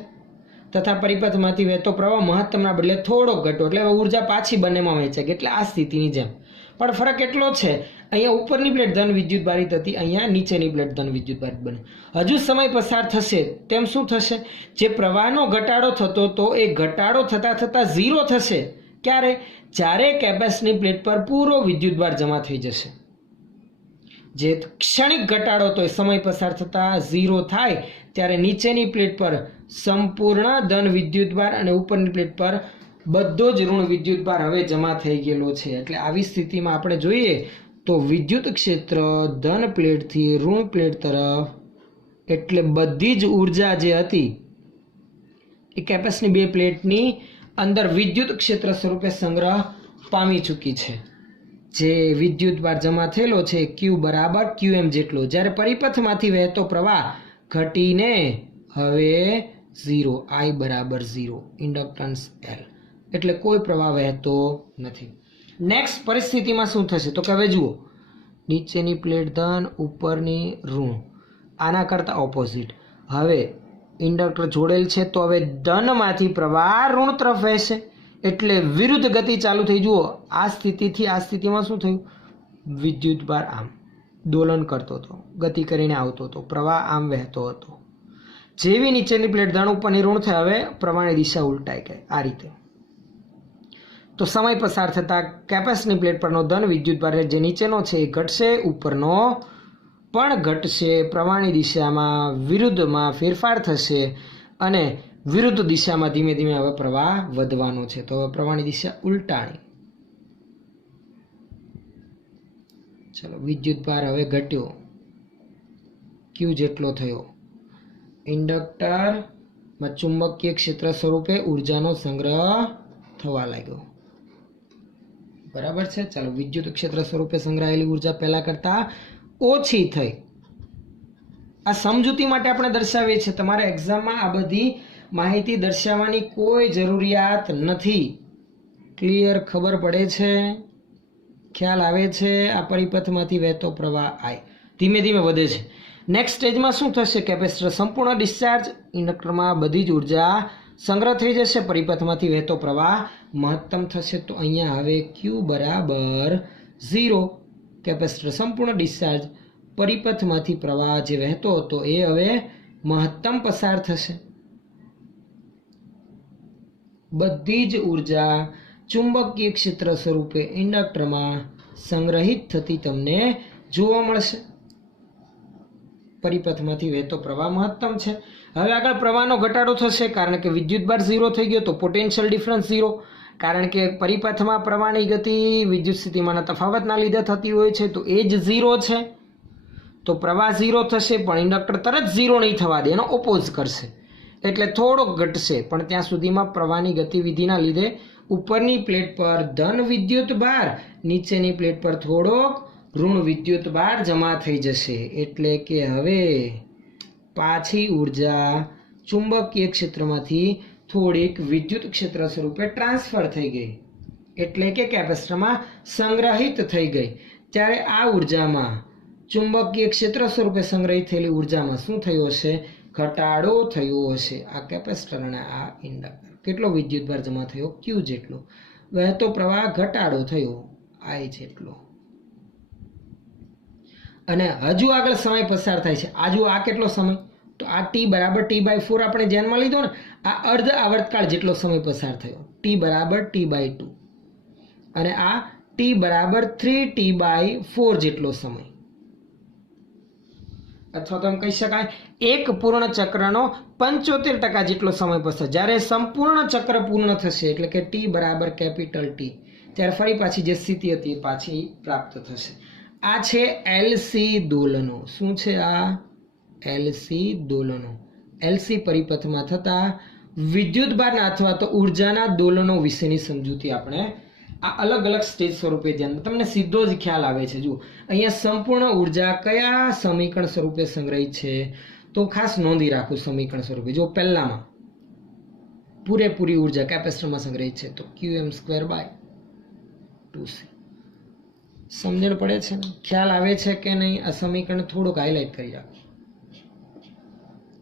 તથા પરિપથમાંથી વહેતો પ્રવાહ મહત્તમના બદલે થોડોક ઘટ્યો, એટલે ઉર્જા પાછી બંનેમાં વહેંચાય. એટલે આ સ્થિતિની જેમ, પણ ફરક એટલો છે, અહીંયા ઉપરની પ્લેટ ધન વિદ્યુતભારિત હતી, અહીંયા નીચેની પ્લેટ ધન વિદ્યુતભારિત બને. હજુ સમય પસાર થશે તેમ શું થશે? જે પ્રવાહનો ઘટાડો થતો તો એ ઘટાડો થતાં થતાં 0 થશે. ક્યારે? જ્યારે કેપેસિટરની પ્લેટ પર પૂરો વિદ્યુતભાર જમા થઈ જશે. જે ક્ષણિક ઘટાડો તો સમય પસાર થતાં 0 થાય, ત્યારે નીચેની પ્લેટ પર સંપૂર્ણ ધન વિદ્યુતભાર અને ઉપરની પ્લેટ પર બધો જ ઋણ વિદ્યુતભાર હવે જમા થઈ ગયેલો છે. એટલે આવી સ્થિતિમાં આપણે જોઈએ તો વિદ્યુત ક્ષેત્ર ધન પ્લેટથી ઋણ પ્લેટ તરફ, એટલે બધી જ ઉર્જા જે હતી એ કેપેસિટરની બે પ્લેટની અંદર વિદ્યુત ક્ષેત્ર સ્વરૂપે સંગ્રહ પામી ચૂકી છે. જે વિદ્યુતભાર જમા થયેલો છે ક્યુ બરાબર QM જેટલો. જ્યારે પરિપથમાંથી વહેતો પ્રવાહ ઘટીને હવે 0, I બરાબર 0, ઇન્ડક્ટન્સ L, એટલે કોઈ પ્રવાહ વહેતો નથી. નેક્સ્ટ પરિસ્થિતિમાં શું થશે? તો કે હવે જુઓ, નીચેની પ્લેટ ધન, ઉપરની ઋણ, આના કરતાં ઓપોઝિટ. હવે ઇન્ડક્ટર જોડેલ છે તો હવે ધનમાંથી પ્રવાહ ઋણ તરફ વહેશે, એટલે વિરુદ્ધ ગતિ ચાલુ થઈ. જુઓ, આ સ્થિતિથી આ સ્થિતિમાં શું થયું? વિદ્યુતભાર આમ દોલન કરતો હતો, ગતિ કરીને આવતો હતો, પ્રવાહ આમ વહેતો હતો. જેવી નીચેની પ્લેટ ધન ઉપરની ઋણ થાય, હવે પ્રવાહની દિશા ઉલટાઈ ગઈ આ રીતે. તો સમય પસાર થતાં કેપેસિટરની પ્લેટ પરનો ધન વિદ્યુતભાર જે નીચેનો છે એ ઘટશે, ઉપરનો પણ ઘટશે. પ્રવાહની દિશામાં વિરુદ્ધમાં ફેરફાર થશે અને વિરુદ્ધ દિશામાં ધીમે ધીમે હવે પ્રવાહ વધવાનો છે. તો હવે પ્રવાહની દિશા ઉલટાણી. ચલો, વિદ્યુતભાર હવે ઘટ્યો, ક્યુ જેટલો થયો. ઇન્ડક્ટરમાં ચુંબકીય ક્ષેત્ર સ્વરૂપે ઉર્જાનો સંગ્રહ થવા લાગ્યો. બરાબર છે. ચાલો, વિદ્યુત ક્ષેત્ર સ્વરૂપે સંગ્રહાયેલી ઉર્જા પહેલા કરતા ઓછી થઈ. આ સમજૂતી માટે આપણે દર્શાવીએ છીએ. તમારે એક્ઝામમાં આ બધી માહિતી દર્શાવવાની કોઈ જરૂરિયાત નથી. ક્લિયર? ખબર પડે છે? ખ્યાલ આવે છે? આ પરિપથમાંથી વહેતો પ્રવાહ I ધીમે ધીમે વધે છે. નેક્સ્ટ સ્ટેજમાં શું થશે? કેપેસિટર સંપૂર્ણ ડિસ્ચાર્જ, ઇન્ડક્ટરમાં બધી જ ઉર્જા સંગ્રહ થઈ જશે, પરિપથમાંથી વહેતો પ્રવાહ મહત્તમ થશે. તો અહીંયા હવે Q બરાબર 0. કેપેસિટર સંપૂર્ણ ડિસ્ચાર્જ, પરિપથમાંથી પ્રવાહ જે વહેતો હતો એ હવે મહત્તમ પસાર થશે. બધી જ ઉર્જા ચુંબકીય ક્ષેત્ર સ્વરૂપે ઇન્ડક્ટરમાં સંગ્રહિત થતી તમને જોવા મળશે. પરિપથમાંથી વહેતો પ્રવાહ મહત્તમ છે. હવે આગળ પ્રવાહનો ઘટાડો થશે, કારણ કે વિદ્યુતભાર 0 થઈ ગયો, તો પોટેન્શિયલ ડિફરન્સ 0. કારણ કે પરિપથમાં પ્રવાહની ગતિ વિદ્યુત સ્થિતિમાનના તફાવતના લીધે થતી હોય છે, તો એ જ 0 છે. તો પ્રવાહ 0 થશે, પણ ઇન્ડક્ટર તરત 0 નહીં થવા દે, એનો ઓપોઝ કરશે, એટલે થોડોક ઘટશે. પણ ત્યાં સુધીમાં પ્રવાહની ગતિવિધિના લીધે ઉપરની પ્લેટ પર ધન વિદ્યુત ભાર, નીચેની પ્લેટ પર થોડોક ઋણ વિદ્યુત ભાર જમા થઈ જશે. એટલે કે હવે પાછી ઉર્જા ચુંબકીય ક્ષેત્રમાંથી થોડીક વિદ્યુત ક્ષેત્ર સ્વરૂપે ટ્રાન્સફર થઈ ગઈ, એટલે કે કેપેસિટરમાં સંગ્રહિત થઈ ગઈ. ત્યારે આ ઉર્જામાં ચુંબકીય ક્ષેત્ર સ્વરૂપે સંગ્રહિત થયેલી ઉર્જામાં શું થયું હશે? ઘટાડો થયો હશે. આ કેપેસિટર અને આ ઇન્ડક્ટર. કેટલો વિદ્યુતભાર જમા થયો? Q જેટલો. વહેતો પ્રવાહ ઘટાડો થયો I જેટલો. અને હજુ આગળ સમય પસાર થાય છે. આ કેટલો સમય? તો આ T બરાબર T/4 આપણે ધ્યાનમાં લીધો ને. આ અર્ધ આવર્તકાળ જેટલો સમય પસાર થયો. T બરાબર T/2 અને આ T બરાબર 3T/4 જેટલો સમય, અથવા તો એમ કહી શકાય એક પૂર્ણ ચક્રનો 75% જેટલો સમય પસાર. જ્યારે સંપૂર્ણ ચક્ર પૂર્ણ થશે, એટલે કે T બરાબર કેપિટલ T, ત્યારે ફરી પાછી જે સ્થિતિ હતી એ પાછી પ્રાપ્ત થશે. આ છે LC દોલનો. શું છે આ? LC દોલનો. LC પરિપથમાં થતા વિદ્યુતભારના અથવા તો ઉર્જાના દોલનો વિશેની સમજૂતી આપણે આ અલગ અલગ સ્ટેજ સ્વરૂપે ધ્યાન, તમને સીધો જ ખ્યાલ આવે છે. જુઓ, અહીંયા સંપૂર્ણ ઉર્જા કયા સમીકરણ સ્વરૂપે સંગ્રહિત છે? તો ખાસ નોંધી રાખું સમીકરણ સ્વરૂપે. જો પહેલામાં પૂરેપૂરી ઉર્જા કેપેસિટરમાં સંગ્રહિત છે, તો Qm²/2c. સમજણ પડે છે ને? ખ્યાલ આવે છે કે નહીં? આ સમીકરણ થોડુંક હાઇલાઇટ કરી રાખો.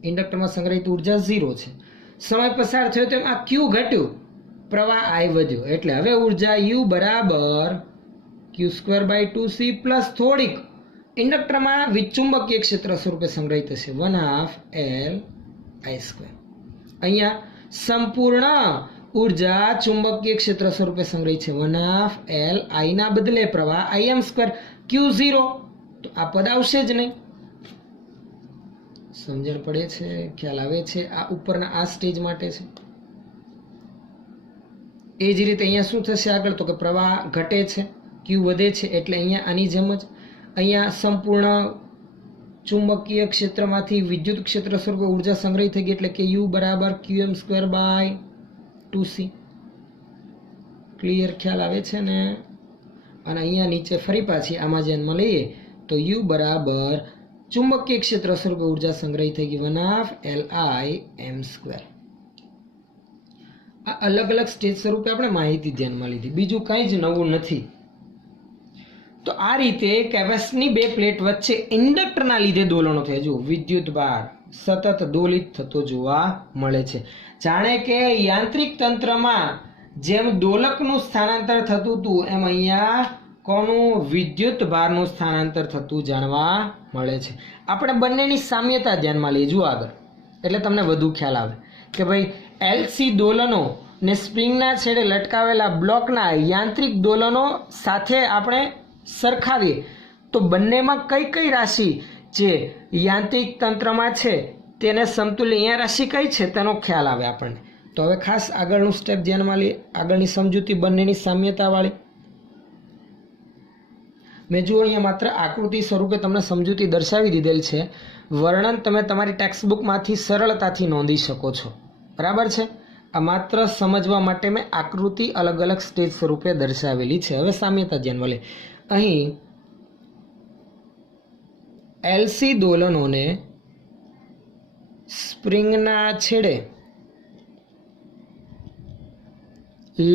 ઇન્ડક્ટરમાં સંગ્રહિત ઉર્જા 0 છે. સમય પસાર થયો તેમ આ Q ઘટ્યું, પ્રવાહ I વધ્યો, એટલે હવે ઉર્જા U બરાબર Q²/2c પ્લસ થોડીક ઇન્ડક્ટરમાં વિચુંબકીય ક્ષેત્ર સ્વરૂપે સંગ્રહિત થશે, 1/2 Li². અહીંયા સંપૂર્ણ ઉર્જા ચુંબકીય ક્ષેત્ર સ્વરૂપે સંગ્રહિત છે, 1/2 Li ના બદલે પ્રવાહ Im². Q0, તો આ પદ આવશે જ નહીં. સમજણ પડે છે? ખ્યાલ આવે છે? આ ઉપરના આ સ્ટેજ માટે છે. એ જ રીતે અહીંયા શું થશે આગળ? તો કે પ્રવાહ ઘટે છે, Q વધે છે, એટલે અહીંયા આની જેમ જ અહીંયા સંપૂર્ણ ચુંબકીય ક્ષેત્રમાંથી વિદ્યુત ક્ષેત્ર સ્વરૂપે ઉર્જા સંગ્રહિત થઈ ગઈ, એટલે કે U બરાબર Qm²/2c. ક્લિયર? ખ્યાલ આવે છે ને? અને અહીંયા નીચે ફરી પાછી આમાં ધ્યાનમાં લઈએ તો U બરાબર ચુંબકીય ક્ષેત્ર સ્વરૂપે ઉર્જા સંગ્રહિત થઈ ગઈ, 1/2 Lim². આ અલગ અલગ સ્ટેજ સ્વરૂપે આપણે માહિતી ધ્યાનમાં લીધી, બીજું કંઈ જ નવું નથી. તો આ રીતે કેપેસિટરની બે પ્લેટ વચ્ચે ઇન્ડક્ટરના લીધે દોલનો થાય. જુઓ, વિદ્યુતભાર સતત દોલિત થતો જોવા મળે છે. જાણે કે યાંત્રિક તંત્રમાં જેમ દોલકનું સ્થાનાંતર થતું હતું, એમ અહીંયા કોનું? વિદ્યુતભારનું સ્થાનાંતર થતું જાણવા મળે છે. આપણે બંનેની સામ્યતા ધ્યાનમાં લઈએ. જુઓ આગળ, એટલે તમને વધુ ખ્યાલ આવે કે ભાઈ LC દોલનો ને સ્પ્રિંગના છેડે લટકાવેલા બ્લોકના યાંત્રિક દોલનો સાથે આપણે સરખાવીએ તો બંનેમાં કઈ કઈ રાશિ જે યાંત્રિક તંત્રમાં છે તેને સમતુલ્ય અહીંયા રાશિ કઈ છે તેનો ખ્યાલ આવે આપણને. તો હવે ખાસ આગળનું સ્ટેપ ધ્યાનમાં લઈએ. આગળની સમજૂતી બંનેની સામ્યતાવાળી. મેં જુઓ અહીંયા માત્ર આકૃતિ સ્વરૂપે તમને સમજૂતી દર્શાવી દીધેલ છે. વર્ણન તમે તમારી ટેક્સ્ટબુકમાંથી સરળતાથી નોંધી શકો છો. બરાબર છે? આ માત્ર સમજવા માટે મેં આકૃતિ અલગ અલગ સ્ટેજ સ્વરૂપે દર્શાવેલી છે. હવે સામ્યતા ધ્યાનમાં લે. અહીં એલસી દોલનોને સ્પ્રિંગના છેડે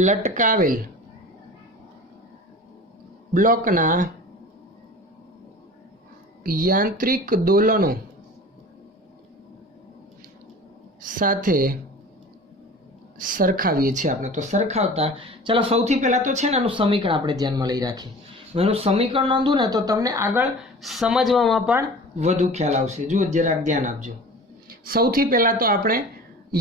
લટકાવેલ બ્લોકના યાંત્રિક દોલનો સાથે સરખાવીએ છીએ આપણે. તો સરખાવતા ચાલો સૌથી પહેલા તો છે ને એનું સમીકરણ આપણે ધ્યાનમાં લઈ રાખીએ. એનું સમીકરણ નોંધું ને તો તમને આગળ સમજવામાં પણ વધુ ખ્યાલ આવશે. જુઓ, જરાક ધ્યાન આપજો. સૌથી પહેલા તો આપણે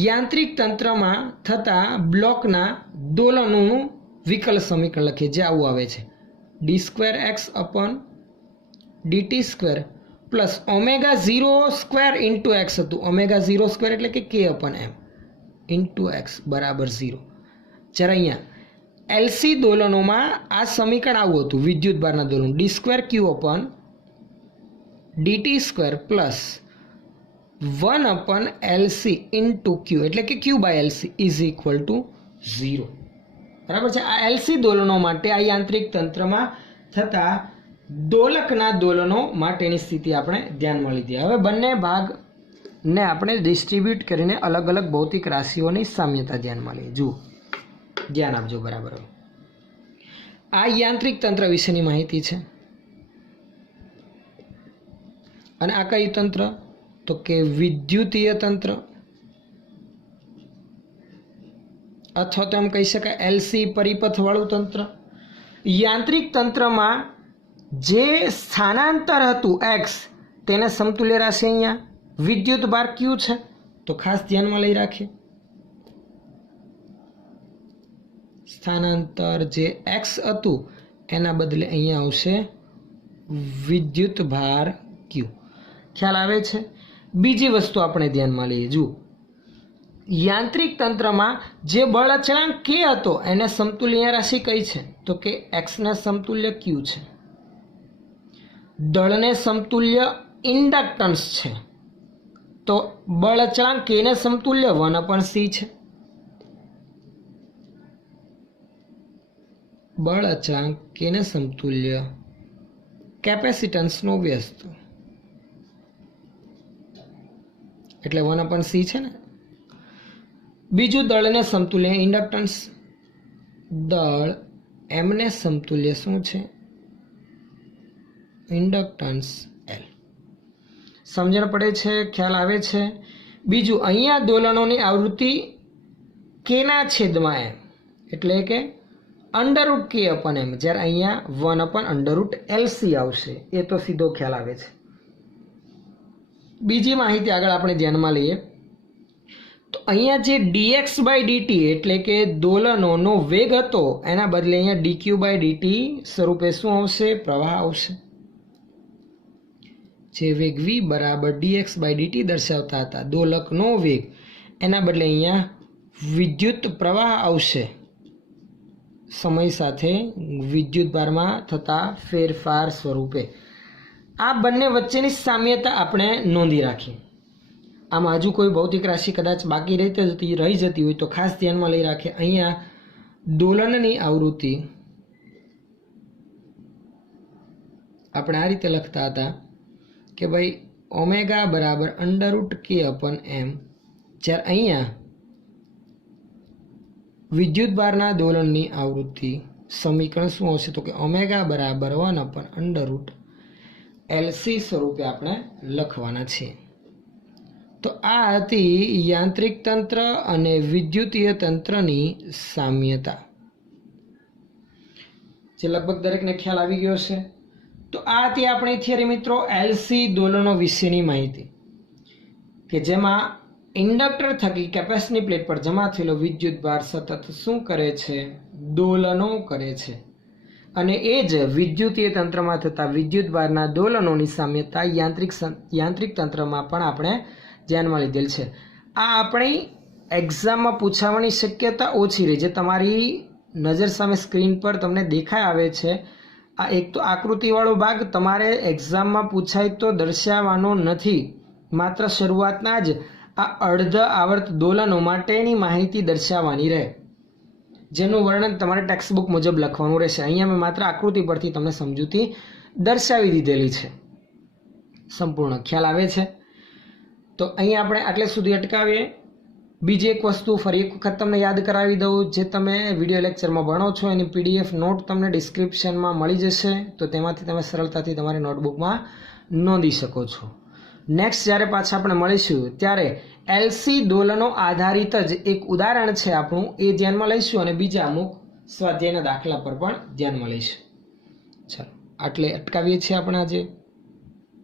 યાંત્રિક તંત્રમાં થતા બ્લોકના દોલનોનું વિકલ સમીકરણ લખીએ, જે આવું આવે છે: d²x/dt² પ્લસ ω02 ઇન્ટુ એક્સ હતું. ω02 એટલે કે k/m ઇન્ટુ એક્સ બરાબર 0. જ્યારે અહીંયા એલસી દોલનોમાં આ સમીકરણ આવું હતું, વિદ્યુત ભારના દોલન d²q/dt² પ્લસ 1/LC ઇન્ટુ ક્યુ એટલે કે q/LC ઇઝ ઇક્વલ ટુ 0. બરાબર છે. આ એલસી દોલનો માટે આ યાંત્રિક તંત્રમાં થતા દોલકના દોલનો માટેની સ્થિતિ આપણે ધ્યાનમાં લીધી. હવે બંને ભાગને આપણે ડિસ્ટ્રીબ્યુટ કરીને અલગ અલગ ભૌતિક રાશિઓની સામ્યતા ધ્યાનમાં લઈએ. જુઓ, ધ્યાન આપજો બરાબર. આ યાંત્રિક તંત્ર વિશેની માહિતી છે. અને આ કયું તંત્ર? તો કે વિદ્યુતીય તંત્ર, અથવા તો એમ કહી શકાય એલસી પરિપથવાળું તંત્ર. યાંત્રિક તંત્રમાં જે સ્થાનાંતર હતું એક્સ, તેને સમતુલ્ય રાશિ અહીંયા વિદ્યુત ભાર ક્યુ છે. તો ખાસ ધ્યાનમાં લઈ રાખીએ, સ્થાનાંતર જે એક્સ હતું એના બદલે અહીંયા આવશે વિદ્યુત ભાર ક્યુ. ખ્યાલ આવે છે? બીજી વસ્તુ આપણે ધ્યાનમાં લઈએ. જુઓ, યાંત્રિક તંત્રમાં જે બળ અચળાંક કે હતો એને સમતુલ્ય રાશિ કઈ છે? તો કે એક્સને સમતુલ્ય ક્યુ છે. દળને સમતુલ્ય ઇન્ડક્ટન્સ છે. તો બળ અચળાંક કેને સમતુલ્ય 1/c છે. બળ અચળાંક કેને સમતુલ્ય? કેપેસિટન્સનો વ્યસ્ત એટલે 1/c છે ને. બીજું દળને સમતુલ્ય ઇન્ડક્ટન્સ. દળ એમને સમતુલ્ય શું છે? Inductance L. સમજણ પડે છે? ખ્યાલ આવે છે? બીજું, અહીંયા દોલનોની આવૃત્તિ કેના છેદમાં એમ એટલે કે √k/m, જ્યારે અહીંયા 1/√LC આવશે. એ તો સીધો ખ્યાલ આવે છે. બીજી માહિતી આગળ આપણે ધ્યાનમાં લઈએ તો અહીંયા જે dx/dt એટલે કે દોલનોનો વેગ હતો એના બદલે અહીંયા dq/dt સ્વરૂપે શું આવશે? પ્રવાહ આવશે. જે વેગ v બરાબર dx/dt દર્શાવતા હતા દોલકનો વેગ, એના બદલે અહીંયા વિદ્યુત પ્રવાહ આવશે. સમય સાથે વિદ્યુત ભારમાં થતા ફેરફાર સ્વરૂપે. આ બંને વચ્ચેની સામ્યતા આપણે નોંધી રાખીએ. આમાં હજુ કોઈ ભૌતિક રાશિ કદાચ બાકી રહી જતી હોય તો ખાસ ધ્યાનમાં લઈ રાખીએ. અહીંયા દોલનની આવૃત્તિ આપણે આ રીતે લખતા હતા કે ભાઈ ઓમેગા બરાબર √k/m, જ્યારે અહીંયા વિદ્યુત ભારના દોલનની આવૃત્તિ સમીકરણ શું આવશે? તો કે ઓમેગા બરાબર 1/√LC સ્વરૂપે આપણે લખવાના છીએ. તો આ હતી યાંત્રિક તંત્ર અને વિદ્યુતીય તંત્રની સામ્યતા, જે લગભગ દરેકને ખ્યાલ આવી ગયો છે. તો આ હતી આપણી થિયરી મિત્રો એલસી દોલનો વિશેની માહિતી, કે જેમાં ઇન્ડક્ટર થકી કેપેસિટરની પ્લેટ પર જમા થયેલો વિદ્યુત ભાર સતત શું કરે છે? દોલનો કરે છે. અને એ જ વિદ્યુતીય તંત્રમાં થતા વિદ્યુત ભારના દોલનોની સામ્યતા યાંત્રિક તંત્રમાં પણ આપણે ધ્યાનમાં લીધેલ છે. આ આપણી એક્ઝામમાં પૂછાવાની શક્યતા ઓછી રહી, જે તમારી નજર સામે સ્ક્રીન પર તમને દેખાય આવે છે. આ એક તો આકૃતિવાળો ભાગ તમારે એક્ઝામમાં પૂછાય તો દર્શાવવાનો નથી, માત્ર શરૂઆતના જ આ અર્ધ આવર્ત દોલનો માટેની માહિતી દર્શાવવાની રહે, જેનું વર્ણન તમારે ટેક્સ્ટ બુક મુજબ લખવાનું રહેશે. અહીંયા મેં માત્ર આકૃતિ પરથી તમને સમજૂતી દર્શાવી દીધેલી છે. સંપૂર્ણ ખ્યાલ આવે છે? તો અહીંયા આપણે આટલે સુધી અટકાવીએ. બીજી એક વસ્તુ ફરી એક વખત તમને યાદ કરાવી દઉં, જે તમે વિડીયો લેક્ચરમાં ભણો છો એની PDF નોટ તમને ડિસ્ક્રિપ્શનમાં મળી જશે, તો તેમાંથી તમે સરળતાથી તમારી નોટબુકમાં નોંધી શકો છો. નેક્સ્ટ જ્યારે પાછા આપણે મળીશું ત્યારે LC દોલનો આધારિત જ એક ઉદાહરણ છે આપણું, એ ધ્યાનમાં લઈશું અને બીજા અમુક સ્વાધ્યાયના દાખલા પર પણ ધ્યાનમાં લઈશું. ચાલો આટલે અટકાવીએ છીએ આપણે આજે.